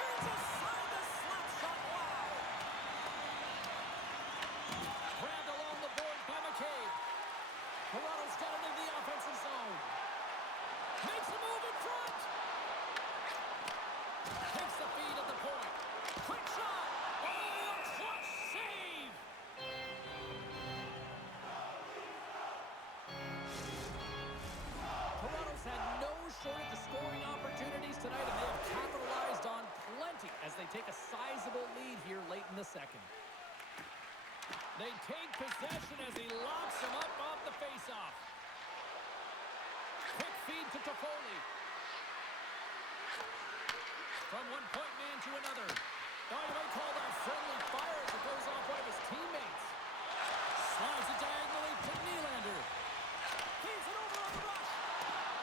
Here's a side to slap shot. Wow! Grabbed along the board by McCabe. Toronto's got it into the offensive zone. Makes a move in front. Takes the feed at the point. Quick shot. Oh, a clutch save. Toronto's had no shortage of scoring opportunities tonight, and they have capitalized on plenty as they take a sizable lead here late in the second. They take possession as he locks him up off the faceoff. Quick feed to Toffoli. From one point man to another. Now you might call that friendly fire as it goes off one of his teammates. Slides it diagonally to Nylander. Feeds it over on the rush.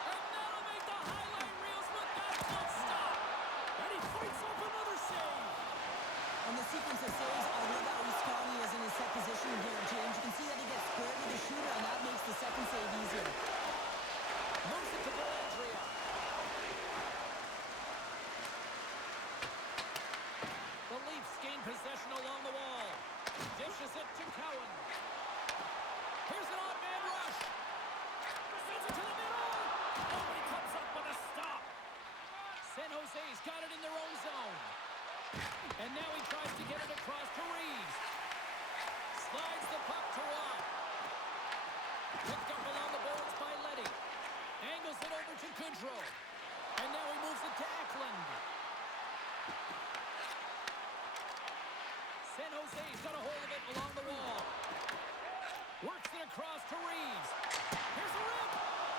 And that'll make the highlight reels, but that's not stop. And he fights off another save. On the sequence of saves, I love how strong he is in his set position here, James. You can see that he gets squared with the shooter, and that makes the second save easier. Moves it to Dellandrea. The Leafs gain possession along the wall. Dishes it to Cowan. Here's an odd man rush. Sends it to the middle. Nobody comes up with a stop. San Jose's got it in their own zone. And now he tries to get it across to Reeves. Slides the puck to Rock. Picked up along the boards by Leddy. Angles it over to Goodrow. And now he moves it to Eklund. San Jose's got a hold of it along the wall. Works it across to Reeves. Here's a rip.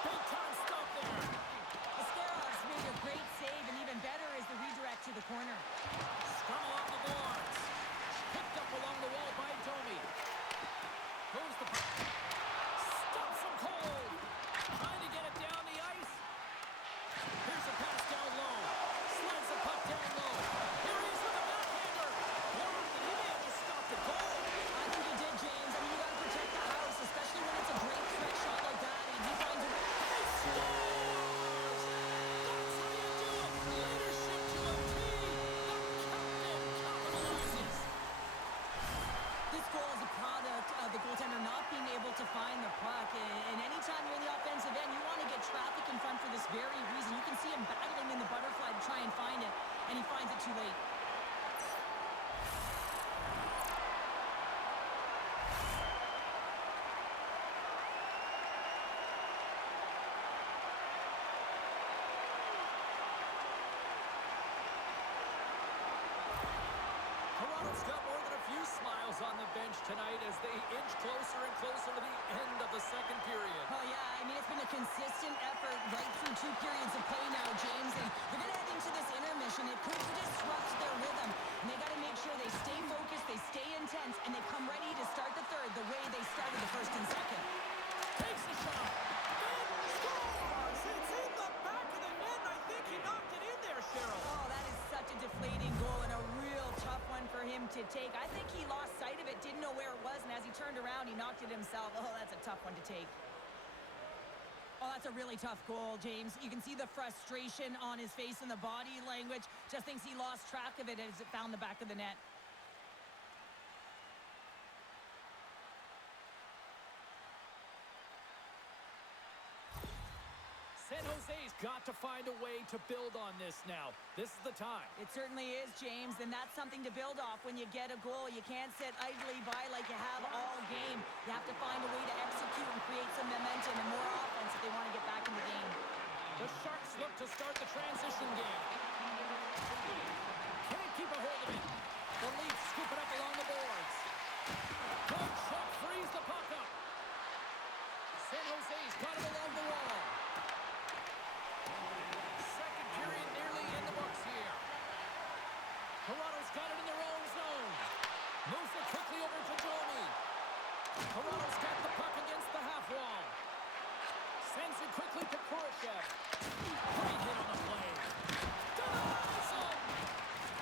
Big time stop there. Ascarov's made a great save, and even better is the redirect to the corner. Scrum along the boards. Picked up along the wall by Domi. Moves the puck. Stops him cold. Trying to get it down the ice. Here's a pass down low. Slides the puck down low. Here he is with a backhander. Blocked, and he may have just stopped the goal. I think he did, James. I mean, you got to protect the house, especially when it's a great trick shot like that, and he finds a way. He scores! That's how you do it. Leadership to a team. The captain capitalizes. This goal is a product of the goaltender not being able to find the puck. And anytime you're in the offensive end, you want to get traffic in front for this very reason. You can see him battling in the butterfly to try and find it, and he finds it too late. Toronto's got more than a few smiles on the bench tonight as they inch closer and closer to the end of the second period. Oh, yeah. I mean, it's been a consistent effort right through two periods of play now, James. And they're going to head into this intermission. It could disrupt their rhythm. And they got to make sure they stay focused, they stay intense, and they come ready to start the third the way they started the first and second. Takes the shot. Then scores! It's in the back of the net, and I think he knocked it in there, Cheryl. Oh, that is such a deflating goal and a real tough one for him to take. I think he lost sight of it, didn't know where it was, and as he turned around, he knocked it himself. Oh, that's a tough one to take. Oh, that's a really tough goal, James. You can see the frustration on his face and the body language. Just thinks he lost track of it as it found the back of the net. Jose's got to find a way to build on this now. This is the time. It certainly is, James, and that's something to build off when you get a goal. You can't sit idly by like you have all game. You have to find a way to execute and create some momentum and more offense if they want to get back in the game. The Sharks look to start the transition game. Can't keep a hold of it. The Leafs scoop it up along the boards. Good shot, frees the puck up. San Jose's got it along the wall. Second period nearly in the books here. Toronto's got it in their own zone. Moves it quickly over to Johnny. Toronto's got the puck against the half wall. Sends it quickly to Khrushchev. Great hit on the play. Denies him!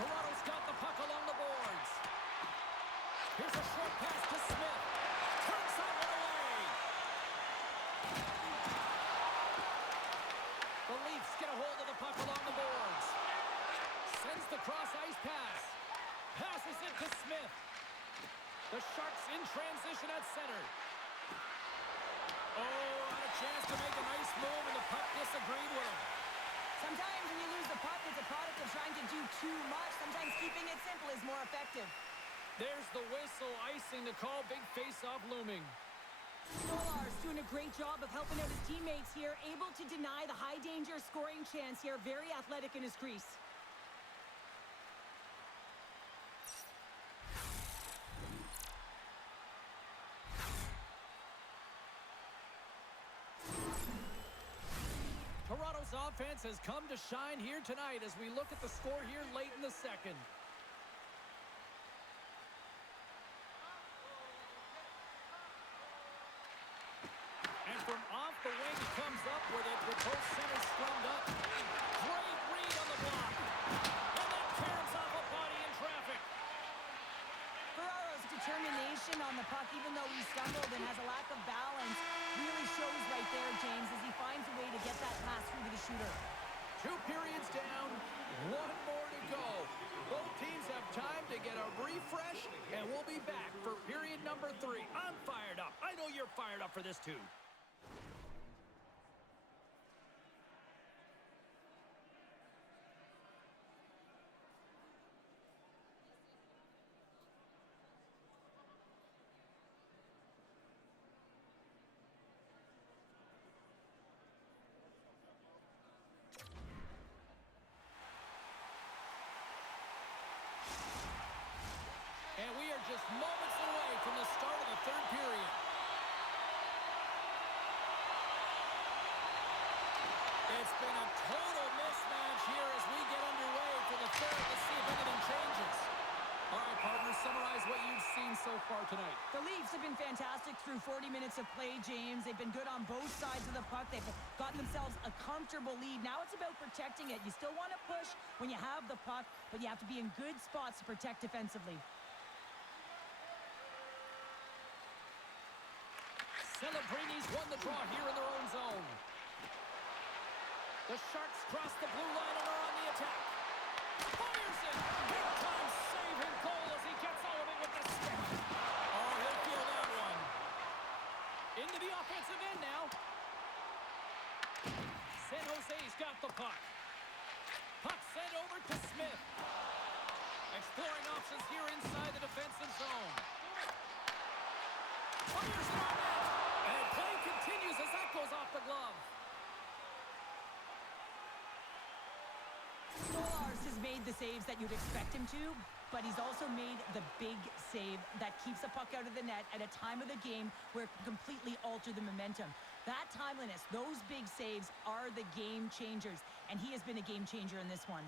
Toronto's got the puck along the boards. Here's a short pass to Smith. Turns that one away. The Leafs get a hold of the puck along the boards. Sends the cross-ice pass. Passes it to Smith. The Sharks in transition at center. Oh, had a chance to make a nice move, and the puck disagreed with him. Sometimes when you lose the puck, it's a product of trying to do too much. Sometimes keeping it simple is more effective. There's the whistle, icing the call, big face-off looming. Stolar's doing a great job of helping out his teammates here, able to deny the high-danger scoring chance here. Very athletic in his crease. Toronto's offense has come to shine here tonight as we look at the score here late in the second. And from off the wing, he comes up with it with both centers scrummed up. Great read on the block. And that caroms off a body in traffic. Ferraro's determination on the puck, even though he stumbled and has a lack of balance, really shows right there, James, as he finds a way to get that pass through to the shooter. 2 periods down, 1 more to go. Both teams have time to get a refresh, and we'll be back for period number 3. I'm fired up. I know you're fired up for this too. And we are just moments away from the start of the third period. It's been a total mismatch here as we get underway for the third. Let's see if anything changes. All right, partners, summarize what you've seen so far tonight. The Leafs have been fantastic through 40 minutes of play, James. They've been good on both sides of the puck. They've gotten themselves a comfortable lead. Now it's about protecting it. You still want to push when you have the puck, but you have to be in good spots to protect defensively. Celebrini's won the draw here in their own zone. The Sharks cross the blue line and are on the attack. Fires it! Big time save and goal as he gets all of it with the stick. Oh, he'll feel that one. Into the offensive end now. San Jose's got the puck. Puck sent over to Smith. Exploring options here inside the defensive zone. Fires it on net. And play continues as that goes off the glove. Stolarz has made the saves that you'd expect him to, but he's also made the big save that keeps the puck out of the net at a time of the game where it can completely alter the momentum. That timeliness, those big saves are the game changers, and he has been a game changer in this one.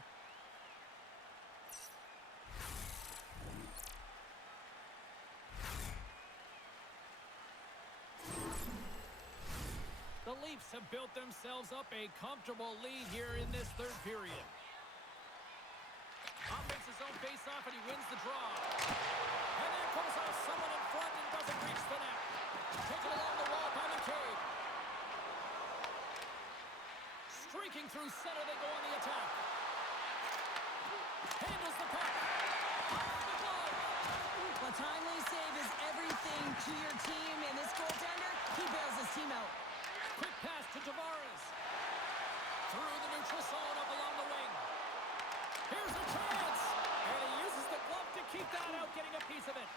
The Leafs have built themselves up a comfortable lead here in this third period. Up makes his own face-off, and he wins the draw. And there goes off someone in front and doesn't reach the net. Taken along the wall by McCabe. Streaking through center, they go on the attack. Handles the puck. Off the glove. A timely save is everything to your team, and this goaltender, he bails his team out. Quick pass to Tavares. through the neutral zone up along the wing. Here's a chance. And he uses the glove to keep that out, getting a piece of it.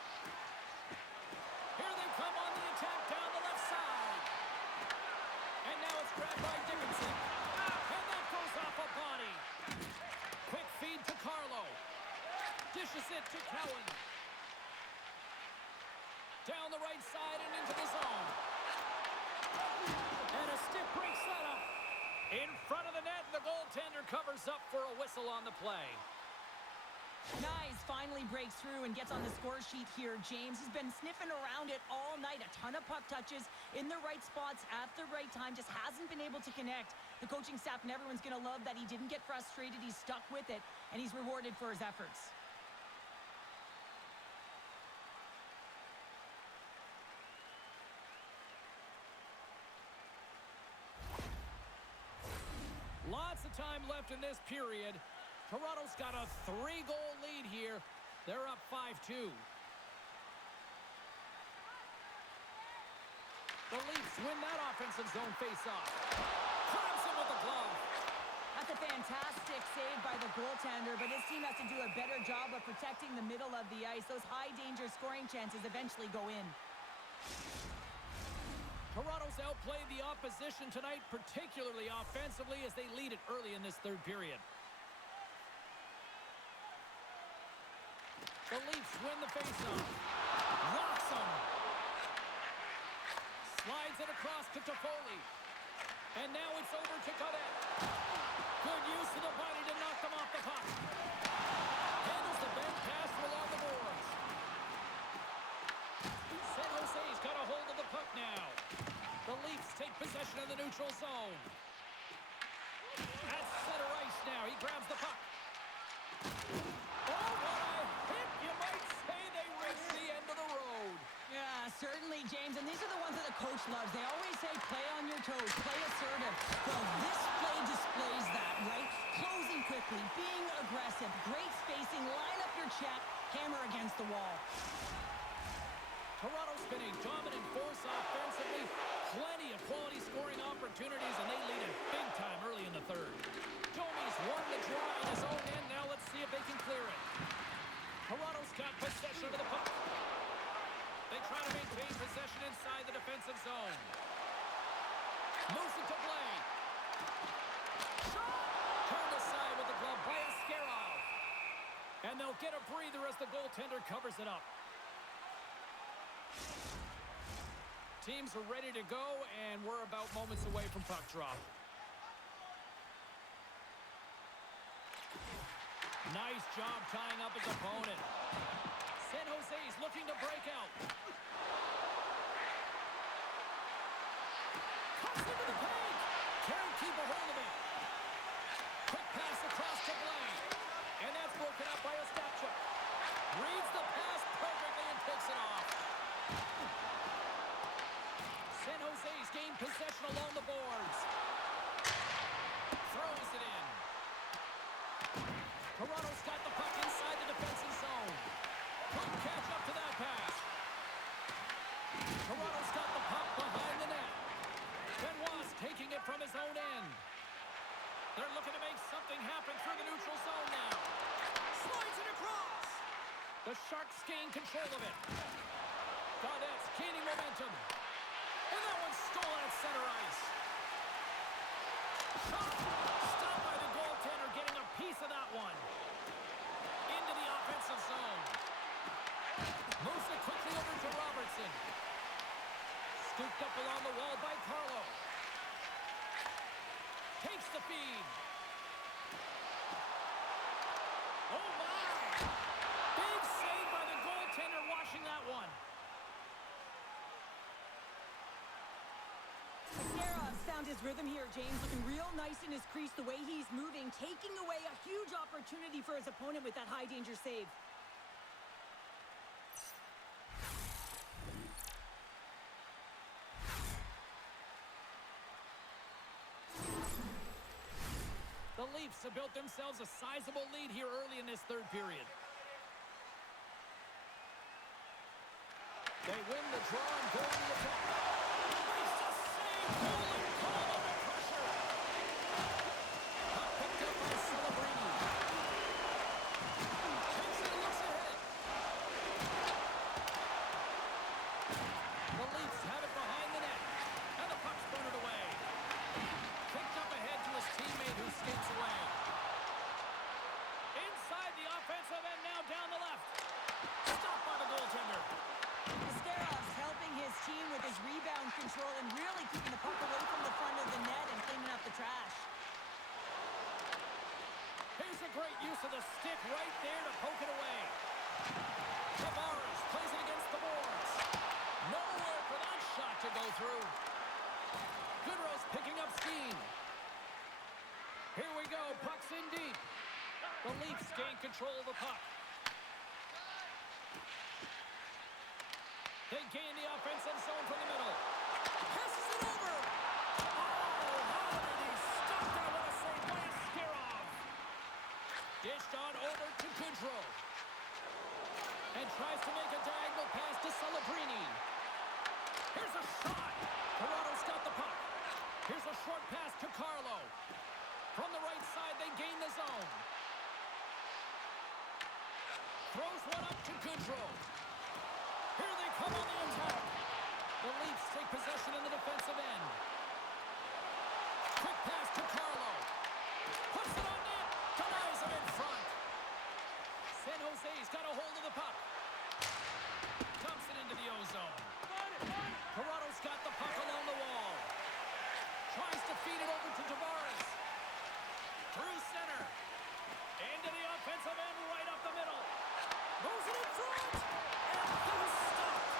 Here they come on the attack down the left side. And now it's grabbed by Dickinson. And that goes off a body. Quick feed to Carlo. Dishes it to Cowan. Down the right side and into the zone. And a stick breaks that up. In front of the net, the goaltender covers up for a whistle on the play. Nice finally breaks through and gets on the score sheet here, James. He's been sniffing around it all night. A ton of puck touches in the right spots at the right time. Just hasn't been able to connect. The coaching staff and everyone's going to love that he didn't get frustrated. He stuck with it, and he's rewarded for his efforts. Lots of time left in this period. Toronto's got a 3-goal lead here. They're up 5-2. The Leafs win that offensive zone face-off. Grabs him with the glove. That's a fantastic save by the goaltender, but his team has to do a better job of protecting the middle of the ice. Those high-danger scoring chances eventually go in. Toronto's outplayed the opposition tonight, particularly offensively, as they lead it early in this third period. The Leafs win the faceoff. Locks him. Slides it across to Toffoli. And now it's over to Cadet. Good use of the body to knock them off the puck. Handles the bench pass along the boards. San Jose's got a hold of the puck now. The Leafs take possession of the neutral zone. At center ice now. He grabs the puck. Oh, what a hit! You might say they reached the end of the road. Yeah, certainly, James. And these are the ones that the coach loves. They always say, play on your toes, play assertive. Well, this play displays that, right? Closing quickly, being aggressive, great spacing, line up your check, hammer against the wall. Toronto's been a dominant force offensively. Plenty of quality scoring opportunities, and they lead it big time early in the third. Domi's won the draw in his own end. Now let's see if they can clear it. Toronto's got possession of the puck. They try to maintain possession inside the defensive zone. Moves it to Blake. Shot! Turned aside with the glove by Askarov. And they'll get a breather as the goaltender covers it up. Teams are ready to go, and we're about moments away from puck drop. Nice job tying up his opponent. San Jose's looking to break out. Cuts into the paint. Can't keep a hold of it. Quick pass across to Blake. And that's broken up by Ostapchuk. Reads the pass perfectly and takes it off. San Jose's gained possession along the boards. Throws it in. Toronto's got the puck inside the defensive zone. Quick catch up to that pass. Toronto's got the puck behind the net. Benoit's taking it from his own end. They're looking to make something happen through the neutral zone now. Slides it across. The Sharks gain control of it. Gaudet's gaining momentum. And that one's stolen at center ice. Shot! Stopped by the goaltender, getting a piece of that one. Into the offensive zone. Moves it quickly over to Robertson. Scooped up along the wall by Carlo. Takes the feed. Oh, my! Big save by the goaltender, washing that one. Askarov found his rhythm here, James. Looking real nice in his crease, the way he's moving, taking away a huge opportunity for his opponent with that high-danger save. The Leafs have built themselves a sizable lead here early in this third period. They win the draw and go to the top. Makes a save, holding calm under pressure. control and really keeping the puck away from the front of the net and cleaning up the trash. Here's a great use of the stick right there to poke it away. Tavares plays it against the boards. Nowhere for that shot to go through. Goodrow's picking up steam. Here we go, puck's in deep. The Leafs gain control of the puck. They gain the offensive zone from the middle. Passes it over. Oh, how did he stop that? What a save by Skirov. Dished on over to Goodrow. And tries to make a diagonal pass to Celebrini. Here's a shot. Toronto's got the puck. Here's a short pass to Carlo. From the right side, they gain the zone. Throws one up to Goodrow. Here they come on the attack. The Leafs take possession in the defensive end. Quick pass to Carlo. Puts it on net. Denies him in front. San Jose's got a hold of the puck. Dumps it into the O-zone. Toronto's got the puck along the wall. Tries to feed it over to Tavares. Through center. Into the offensive end, right up the middle. Moves it in front. And he's stopped.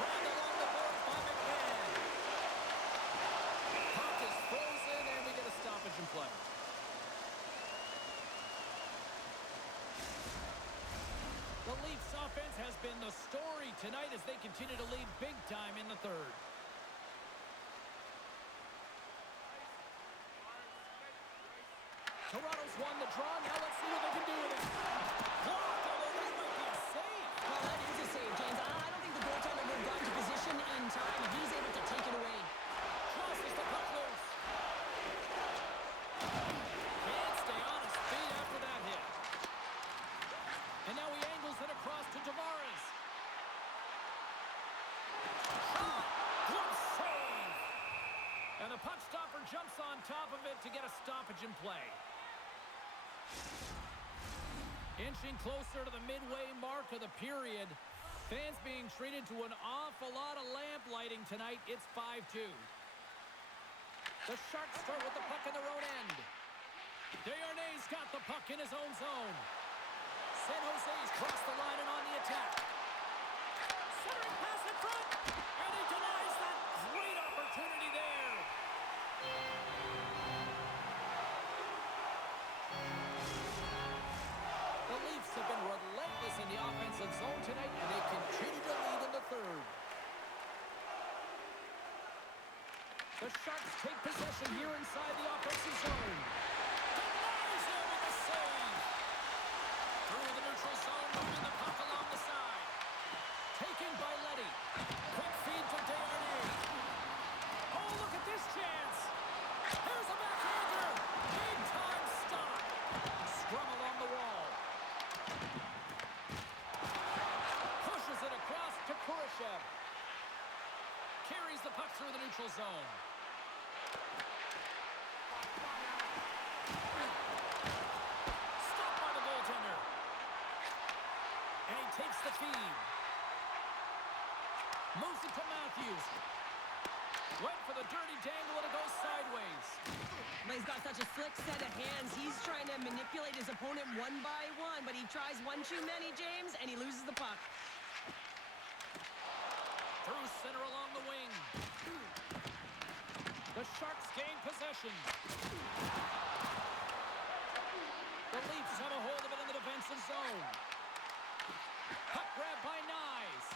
Dragged along the boards by McMahon. Puck is frozen, and we get a stoppage in play. The Leafs offense has been the story tonight as they continue to lead big time in the third. Toronto's won the draw. Now let's see what they can do with it. Blocked, although that might be a save. Well, that is a save, James. I don't think the goaltender would have gotten to position in time if he's able to take it away. Crosses the puck loose. Can't stay on his feet after that hit. And now he angles it across to Tavares. Shot! Good save! And the puck stopper jumps on top of it to get a stoppage in play. Inching closer to the midway mark of the period. Fans being treated to an awful lot of lamp lighting tonight. It's 5-2. The Sharks start with the puck in their own end. Desharnais got the puck in his own zone. San Jose's crossed the line and on the attack. Centering pass in front. And he denies that great opportunity there. The Leafs have been relentless in the offensive zone tonight, and they continue to lead in the third. The Sharks take possession here inside the offensive zone. Denies him with a save. Through the neutral zone, moving the puck along the side. Taken by Leddy. Quick feed to Desharnais. Oh, look at this chance. Here's a backhander. Big time stop. Scrum along the wall. Pushes it across to Kurashev. Carries the puck through the neutral zone. Stopped by the goaltender. And he takes the feed. Moves it to Matthews. Went for the dirty dangle and it goes sideways. But he's got such a slick set of hands. He's trying to manipulate his opponent one by one, but he tries one too many, James, and he loses the puck. Through center along the wing. The Sharks gain possession. The Leafs have a hold of it in the defensive zone. Puck grab by Nyes.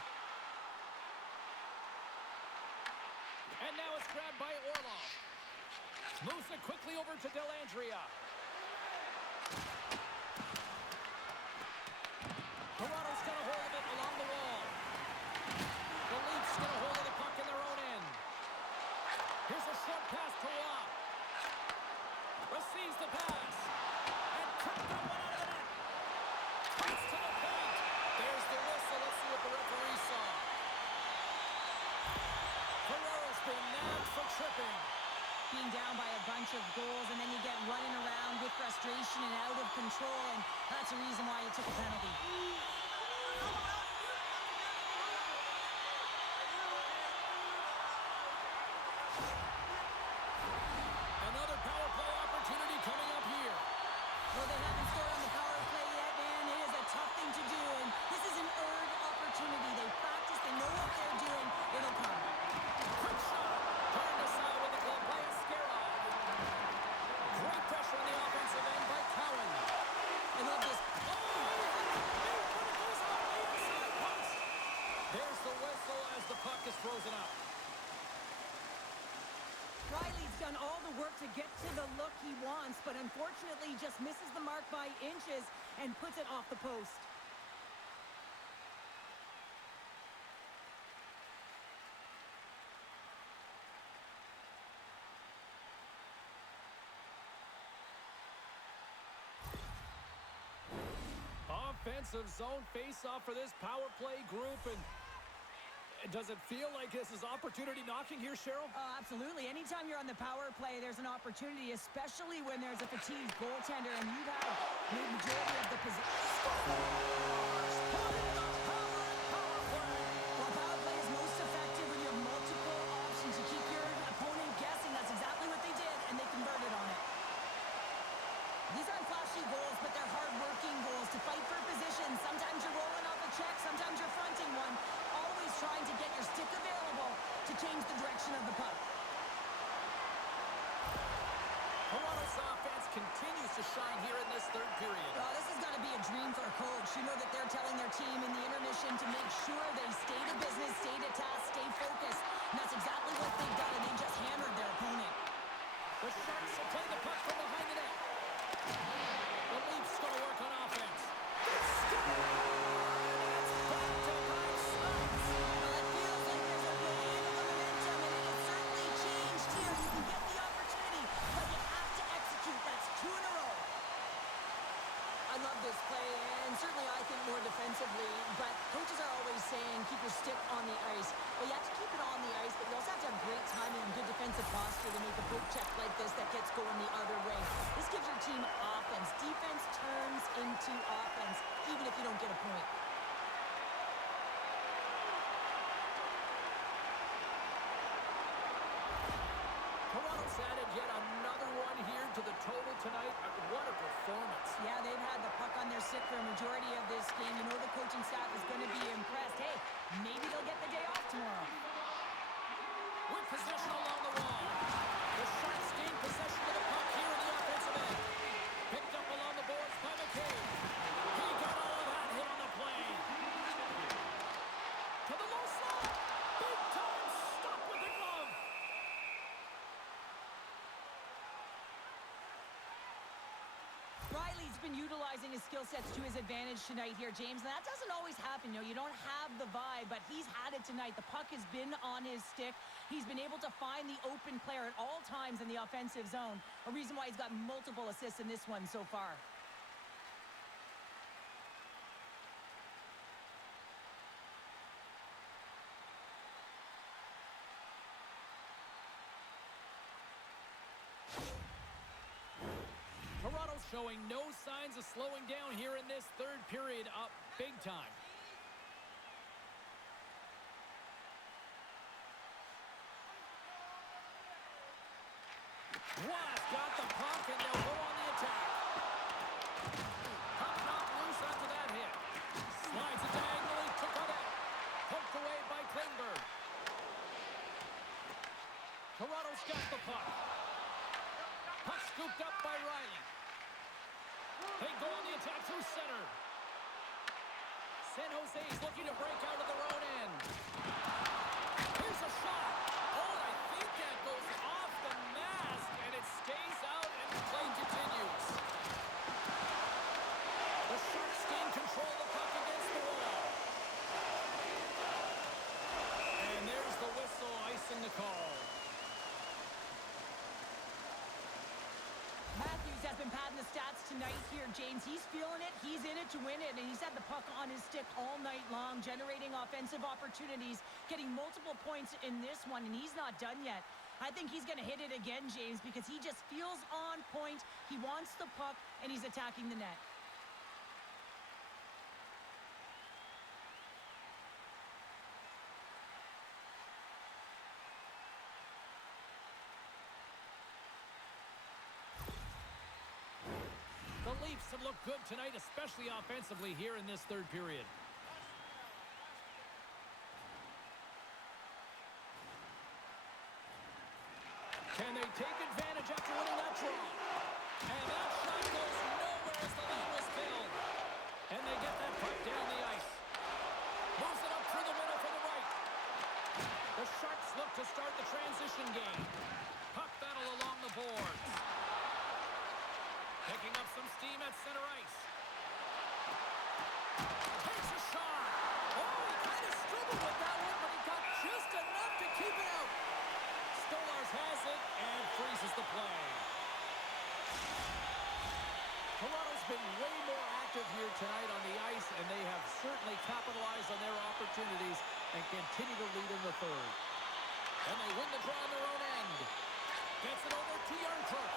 And now it's grabbed by Orlov. Moves it quickly over to Dellandrea. Toronto's got a hold of it along the wall. The Leafs get a hold of the puck in their own end. Here's a short pass to Rob. Receives the pass. And tripped that one out of the net. Cuts to the paint. There's the whistle. Let's see what the referee saw. Ferrero's been nabbed for tripping. Being down by a bunch of goals, and then you get running around with frustration and out of control, and that's the reason why you took a penalty. Well, they haven't scored on the power play yet, man. It is a tough thing to do, and this is an earned opportunity. They practice, they know what they're doing. It'll come. Quick shot. Turned aside with the glove by Askarov. Great pressure on the offensive end by Cowan. I love this. There's the whistle as the puck is frozen up. Riley's done all the work to get to the look he wants, but unfortunately just misses the mark by inches and puts it off the post. Offensive zone face-off for this power play group, and does it feel like this is opportunity knocking here, Cheryl? Absolutely. Anytime you're on the power play, there's an opportunity, especially when there's a fatigued goaltender, and you've had the majority of the position. While power play is most effective when you have multiple options to keep your opponent guessing, that's exactly what they did, and they converted on it. These aren't flashy goals, but they're hard-working goals to fight for position. Sometimes you're rolling off a check, sometimes you're fronting one. Always trying to get your stick available to change the direction of the puck. Toronto's offense continues to shine here in this third period. This is going to be a dream for a coach. You know that they're telling their team in the intermission to make sure they stay to business, stay to task, stay focused. And that's exactly what they've done, and they just hammered their opponent. The Sharks will play the puck from behind the net. The Leafs going to work on offense. I love this play, and certainly I think more defensively, but coaches are always saying keep your stick on the ice. Well, you have to keep it on the ice, but you also have to have great timing and good defensive posture to make a poke check like this that gets going the other way. This gives your team offense. Defense turns into offense, even if you don't get a point. Toronto's added yet another one here to the total tonight. What a performance. Yeah, they've had the puck on their stick for a majority of this game. You know the coaching staff is going to be impressed. Hey, maybe they'll get the day off tomorrow. With possession along the wall. The Sharks gain possession of the puck here in the offensive end. Picked up along the boards by McCabe. He got all of that hit on the play. To the low slot. Big time stop with the glove. Riley's been utilizing his skill sets to his advantage tonight here, James. And that doesn't always happen. You know, you don't have the vibe, but he's had it tonight. The puck has been on his stick. He's been able to find the open player at all times in the offensive zone. A reason why he's got multiple assists in this one so far. Toronto's showing no signs of slowing down here in this third period, up big time. Watt got the puck, and they'll go on the attack. Puck knocked loose after that hit. Slides it diagonally to Cadet. Poked away by Klingberg. Toronto's got the puck. Puck scooped up by Riley. They go on the attack through center. San Jose's looking to break out of their own end. Here's a shot. Oh, I think that goes off the mask, and it stays out, and the play continues. The Sharks gain control of the puck against the wall. And there's the whistle, icing the call. Matthews has been padding the stats tonight here, James. He's feeling it. He's in it to win it, and he's had the puck on his stick all night long, generating offensive opportunities, getting multiple points in this one, and he's not done yet. I think he's going to hit it again, James, because he just feels on point. He wants the puck, and he's attacking the net. The Leafs have looked good tonight, especially offensively here in this third period. Can they take advantage after winning that draw? And that shot goes nowhere as the lane was filled. And they get that puck down the ice. Moves it up through the middle for the right. The Sharks look to start the transition game. Puck battle along the boards. Picking up some steam at center ice. Takes a shot. Oh, he kind of struggled with that one, but he got just enough to keep it out. Stolarz has it and freezes the play. Toronto's been way more active here tonight on the ice, and they have certainly capitalized on their opportunities and continue to lead in the third. And they win the draw on their own end. Gets it over to Yarncrook.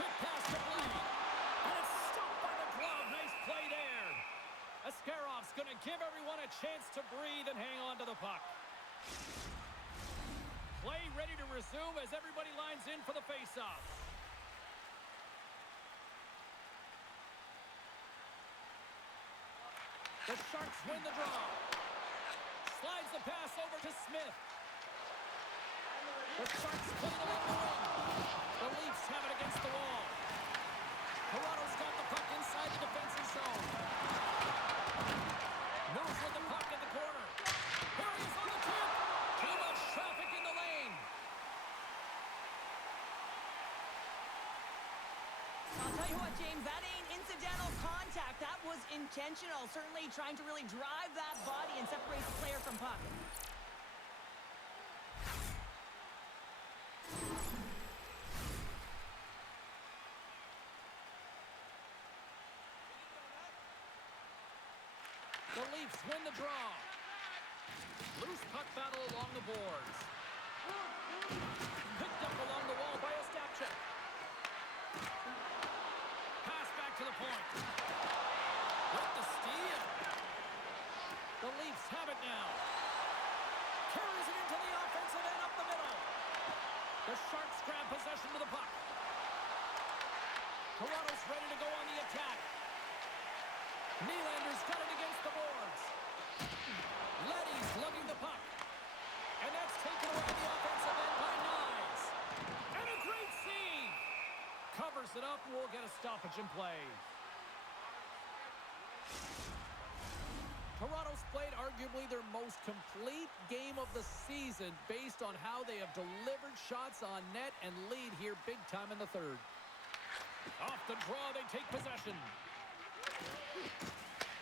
Quick pass to Blaine. And it's stopped by the glove. Nice play there. Ascarov's going to give everyone a chance to breathe and hang on to the puck. Play ready to resume as everybody lines in for the faceoff. The Sharks win the draw. Slides the pass over to Smith. The Sharks play it along the wing. The Leafs have it against the wall. Toronto's got the puck inside the defensive zone. Moves with the puck in the corner. Here he is on the tip. Too much traffic in the lane. I'll tell you what, James, that ain't incidental contact. That was intentional. Certainly trying to really drive that body and separate the player from puck. The Leafs win the draw. Loose puck battle along the boards. Picked up along the wall by Ostapchuk. Pass back to the point. With the steal. The Leafs have it now. Carries it into the offensive end up the middle. The Sharks grab possession of the puck. Toronto's ready to go on the attack. Nylander's got it against the boards. Leddy's lugging the puck. And that's taken away the offensive end by Nyes. And a great save. Covers it up and we'll get a stoppage in play. Toronto's played arguably their most complete game of the season based on how they have delivered shots on net and lead here big time in the third. Off the draw, they take possession.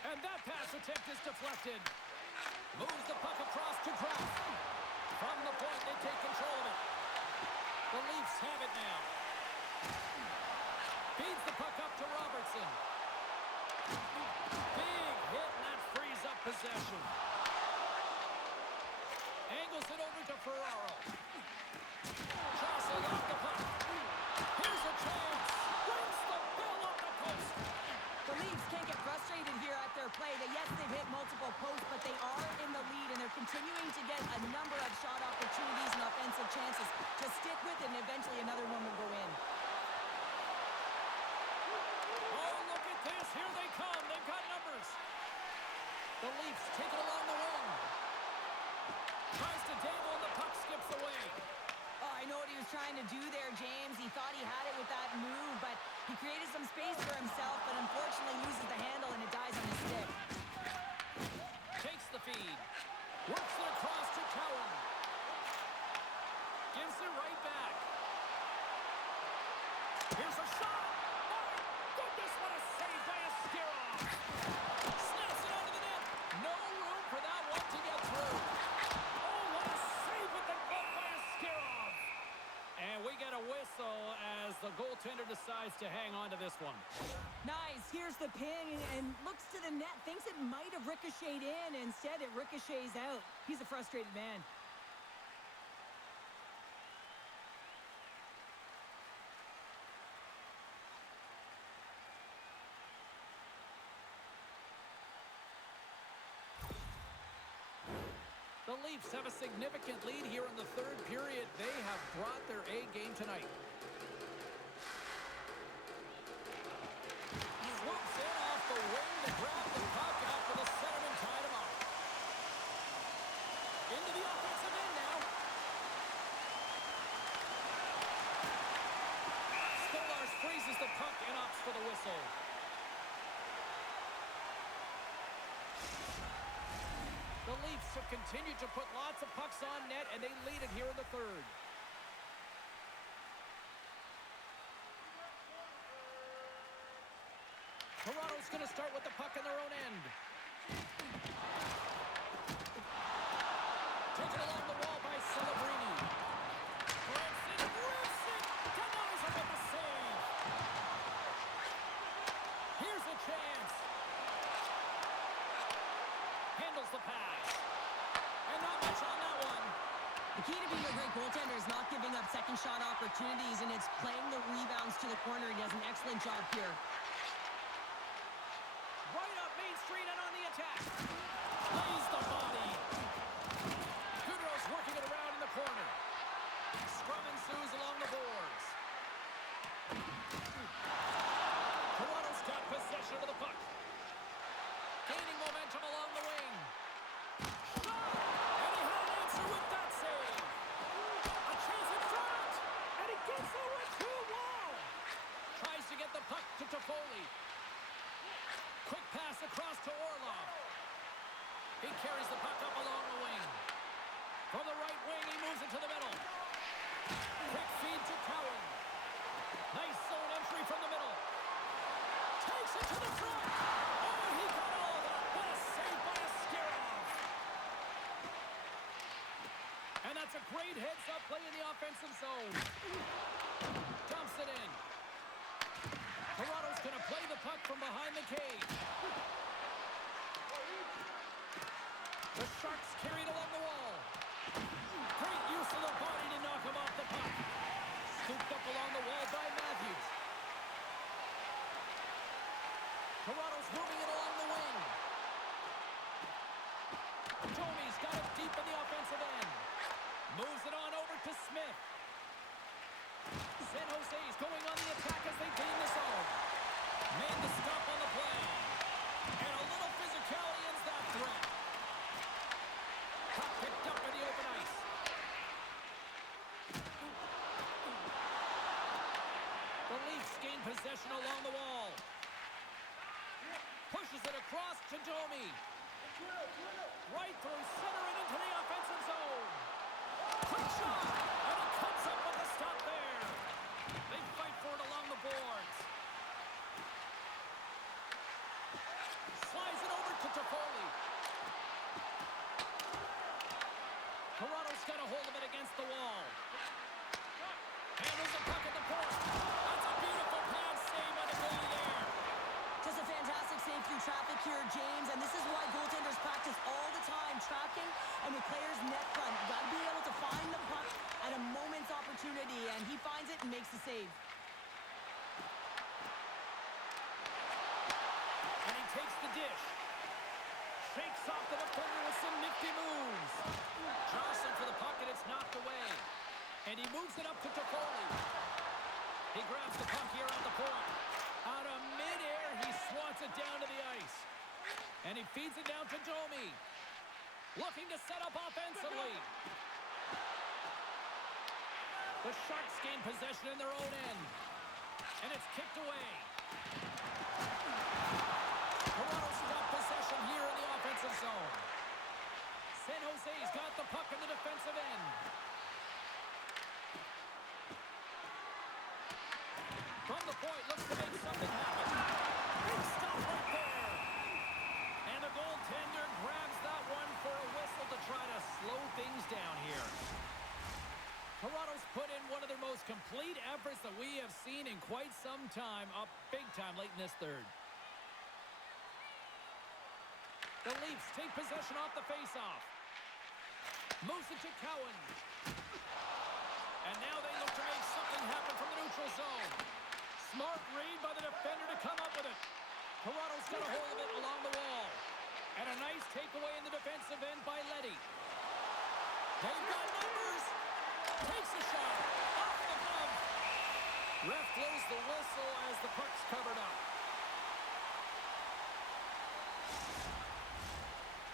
And that pass attempt is deflected. Moves the puck across to Kraft. From the point, they take control of it. The Leafs have it now. Feeds the puck up to Robertson. Big hit, and that frees up possession. Angles it over to Ferraro. Jostling off the puck. Here's a chance. Wins the bill off the post. The Leafs can't get frustrated here at their play. Yes, they've hit multiple posts, but they are in the lead, and they're continuing to get a number of shot opportunities and offensive chances to stick with it, and eventually another one will go in. Oh, look at this. Here they come. They've got numbers. The Leafs take it along the wing. Tries to dangle, and the puck skips away. Oh, I know what he was trying to do there, James. He thought he had it with that move, but he created some space for himself, but unfortunately loses the handle, and it dies on his stick. Takes the feed. Works it across to Cowan. Gives it right back. Here's a shot. My goodness, what a save by Askarov. Snaps it onto the net. No room for that one to get through. Oh, what a save with the glove by Askarov. And we get a whistle as the goaltender decides to hang on to this one. Nice. Here's the ping and looks to the net. Thinks it might have ricocheted in. Instead, it ricochets out. He's a frustrated man. The Leafs have a significant lead here in the third period. They have brought their A game tonight. and opts for the whistle. The Leafs have continued to put lots of pucks on net, and they lead it here in the third. Toronto's going to start with the puck in their own end. Taken along the wall by Celebrini. Branson rips it. Denies him with the save. Here's a chance. Handles the pass. And not much on that one. The key to being a great goaltender is not giving up second shot opportunities, and it's playing the rebounds to the corner. He does an excellent job here. Right up Main Street and on the attack. Plays the body. Goodrow's working it around in the corner. Scrum ensues along the boards. Toronto's got possession of the puck. Gaining momentum along the wing. Shot! And he had an answer with that save. A chance in front. And he gets the one to wall. Tries to get the puck to Toffoli. Quick pass across to Orlov. He carries the puck up along the wing. From the right wing, he moves it to the middle. Quick feed to Cowan. Nice zone entry from the middle. Takes it to the front. Oh, he got all of that. What a save by Askarov. And that's a great heads-up play in the offensive zone. Dumps it in. Toronto's going to play the puck from behind the cage. The Sharks carried along the wall. Great use of the body to knock him off the puck. Scooped up along the wall by Matthews. Toronto's moving it along the wing. Domi's got it deep in the offensive end. Moves it on over to Smith. San Jose's going on the attack as they gain the zone. Made the stop on the play. And a little physicality ends that threat. Puck picked up in the open ice. The Leafs gain possession along the wall. Pushes it across to Domi. Right through center and into the offensive zone. Quick shot. And it comes up with a stop there. They fight for it along the boards. Slides it over to Toffoli. Toronto's got a hold of it against the wall. Handles the puck at the point. That's a beautiful pass save by the goalie there. Just a fantastic save through traffic here, James, and this is why goaltenders practice all the time, tracking and with players net front. You got to be able to find the puck at a moment's opportunity, and he finds it and makes the save. And he takes the dish. Shakes off the defender with some nifty moves. Johnson for the puck, and it's knocked away. And he moves it up to Toffoli. He grabs the puck here at the point. Out of midair, he swats it down to the ice. And he feeds it down to Domi. Looking to set up offensively. The Sharks gain possession in their own end. And it's kicked away. Toronto's got possession here in the offensive zone. San Jose's got the puck in the defensive end. From the point, looks to make something happen. Big stop right there. And the goaltender grabs that one for a whistle to try to slow things down here. Toronto's put in one of their most complete efforts that we have seen in quite some time, up big time late in this third. The Leafs take possession off the faceoff. Moves it to Cowan. And now they look to make something happen from the neutral zone. Smart read by the defender to come up with it. Toronto's got a hold of it along the wall. And a nice takeaway in the defensive end by Leddy. They've got numbers. Takes a shot. Off the glove. Ref blows the whistle as the puck's covered up.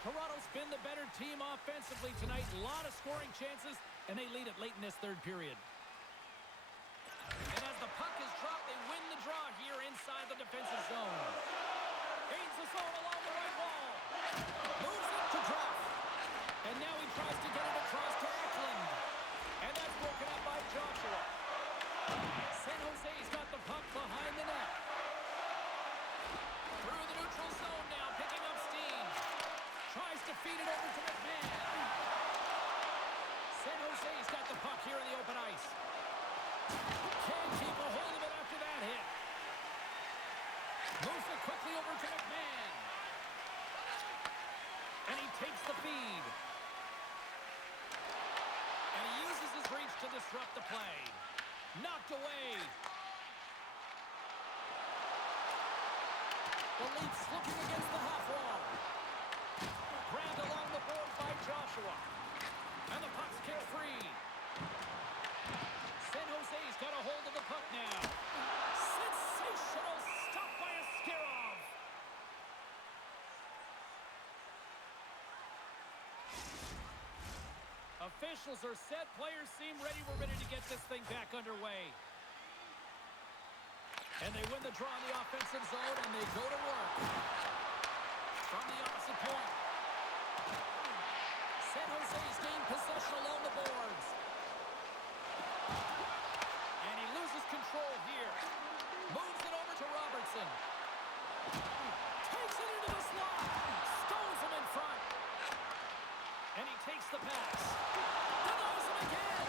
Toronto's been the better team offensively tonight. A lot of scoring chances, and they lead it late in this third period. And as the puck is dropped, they win the draw here inside the defensive zone. Gains the zone along the right wall. Moves it to Druff. And now he tries to get it across to Eklund. And that's broken up by Joshua. San Jose's got the puck behind the net. Through the neutral zone now, picking up steam. Tries to feed it over to McMahon. San Jose's got the puck here in the open ice. Can't keep a hold of it after that hit. Moves it quickly over to McMahon. And he takes the feed. And he uses his reach to disrupt the play. Knocked away. The Leafs looking against the half wall. Grabbed along the board by Joshua. And the puck's kicked free. San Jose's got a hold of the puck now. Sensational stop by Askarov. Officials are set. Players seem ready. We're ready to get this thing back underway. And they win the draw in the offensive zone, and they go to work. From the opposite point. San Jose's gained possession along the boards. And he loses control here. Moves it over to Robertson. Takes it into the slot. Stones him in front. And he takes the pass. Denies him again.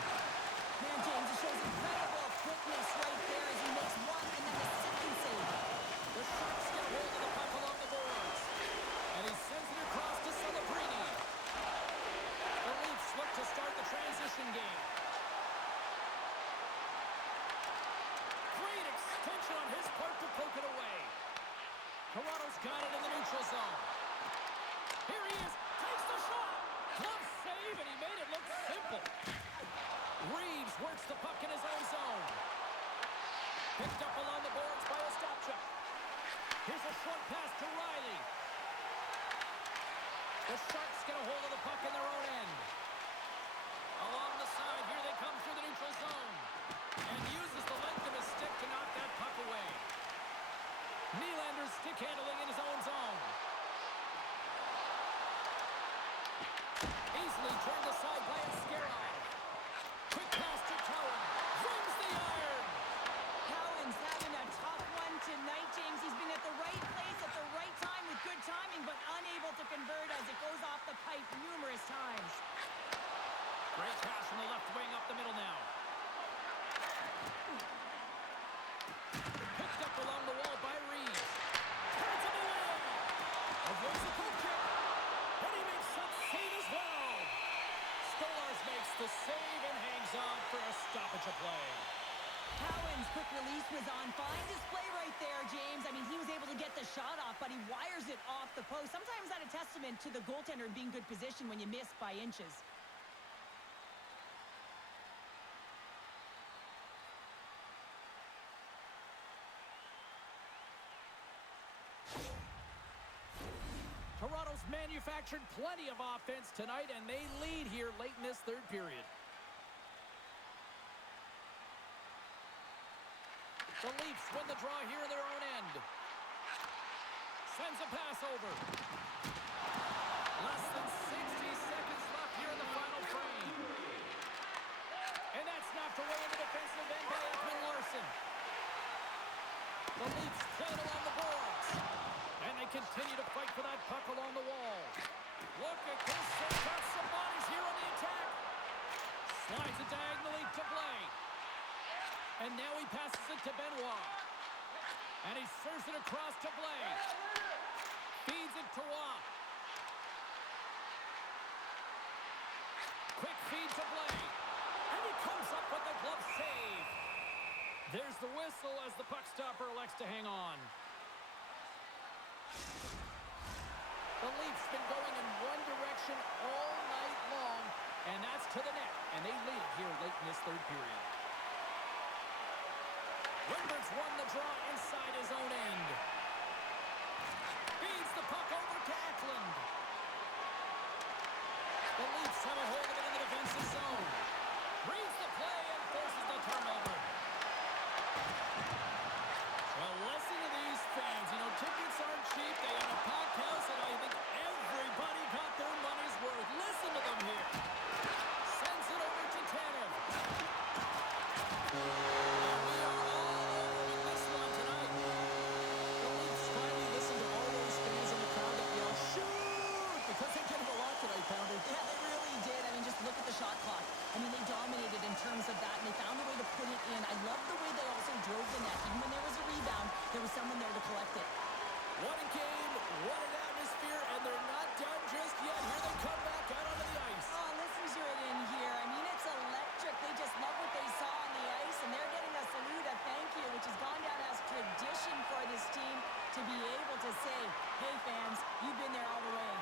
Man, James, it shows incredible quickness right there as he makes one and then the second save. The Sharks get a hold of the puck along the boards. And he sends it across to Celebrini. The Leafs look to start the transition game. Great extension on his part to poke it away. Toronto's got it in the neutral zone. Here he is. Takes the shot. Glove save, and he made it look simple. Reeves works the puck in his own zone. Picked up along the boards by Ostapchuk. Here's a short pass to Riley. The Sharks get a hold of the puck in their own end. Along the side, here they come through the neutral zone. And uses the length of his stick to knock that puck away. Nylander's stick handling in his own zone. Easily turned aside by Askarov. Quick pass to Cowan. Rings the iron. Cowan's having a tough one tonight, James. He's been at the right place at the right time with good timing, but unable to convert as it goes off the pipe numerous times. Great pass from the left wing up the middle now. Picked up along the wall by Reeves. Turns him away. Avoids the poke kick. And he makes that save as well. Stolarz makes the save and hangs on for a stoppage of play. Cowan's quick release was on. Fine display right there, James. I mean, he was able to get the shot off, but he wires it off the post. Sometimes that's a testament to the goaltender being good position when you miss by inches. Toronto's manufactured plenty of offense tonight, and they lead here late in this third period. The Leafs win the draw here in their own end. Sends a pass over. Less than 60 seconds left here in the final frame. And that's knocked away in the defensive end by Ekman-Larsson. The Leafs play it along the boards. And they continue to fight for that puck along the wall. Look at this. They've got some bodies here on the attack. Slides it diagonally to Blake. And now he passes it to Benoit. And he serves it across to Blake. Feeds it to Watt. Quick feed to Blake. And he comes up with the glove save. There's the whistle as the puck stopper elects to hang on. The Leafs been going in one direction all night long, and that's to the net, and they lead it here late in this third period. Lindbergh's won the draw inside his own end. Feeds the puck over to Eklund. The Leafs have a hold of it in the defensive zone. Reads the play and forces the turnover. Well, listen to these fans. You know, tickets aren't cheap. They got a packed house, and I think everybody got their money's worth. Listen to them here. Sends it over to Tanev. And we are all over with this one tonight. Well, it's finally listen to all those fans in the crowd that yell, shoot! Because they did it a lot tonight, Pounder. Yeah, they really did. I mean, just look at the shot clock. I mean, they dominated in terms of that, and they found a way to put it in. I love the way they also drove the net. Even when there was a rebound, there was someone there to collect it. What a game, what an atmosphere, and they're not done just yet. Here they come back out onto the ice. Oh, listen to it in here. I mean, it's electric. They just love what they saw on the ice, and they're getting a salute, a thank you, which has gone down as tradition for this team to be able to say, hey, fans, you've been there all the way.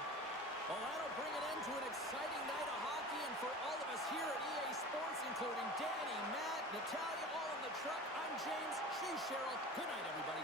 Well, that'll bring an end to an exciting night of hockey, and for all of us here at EA Sports, including Danny, Matt, Natalia, all in the truck, I'm James, she's Cheryl. Good night, everybody.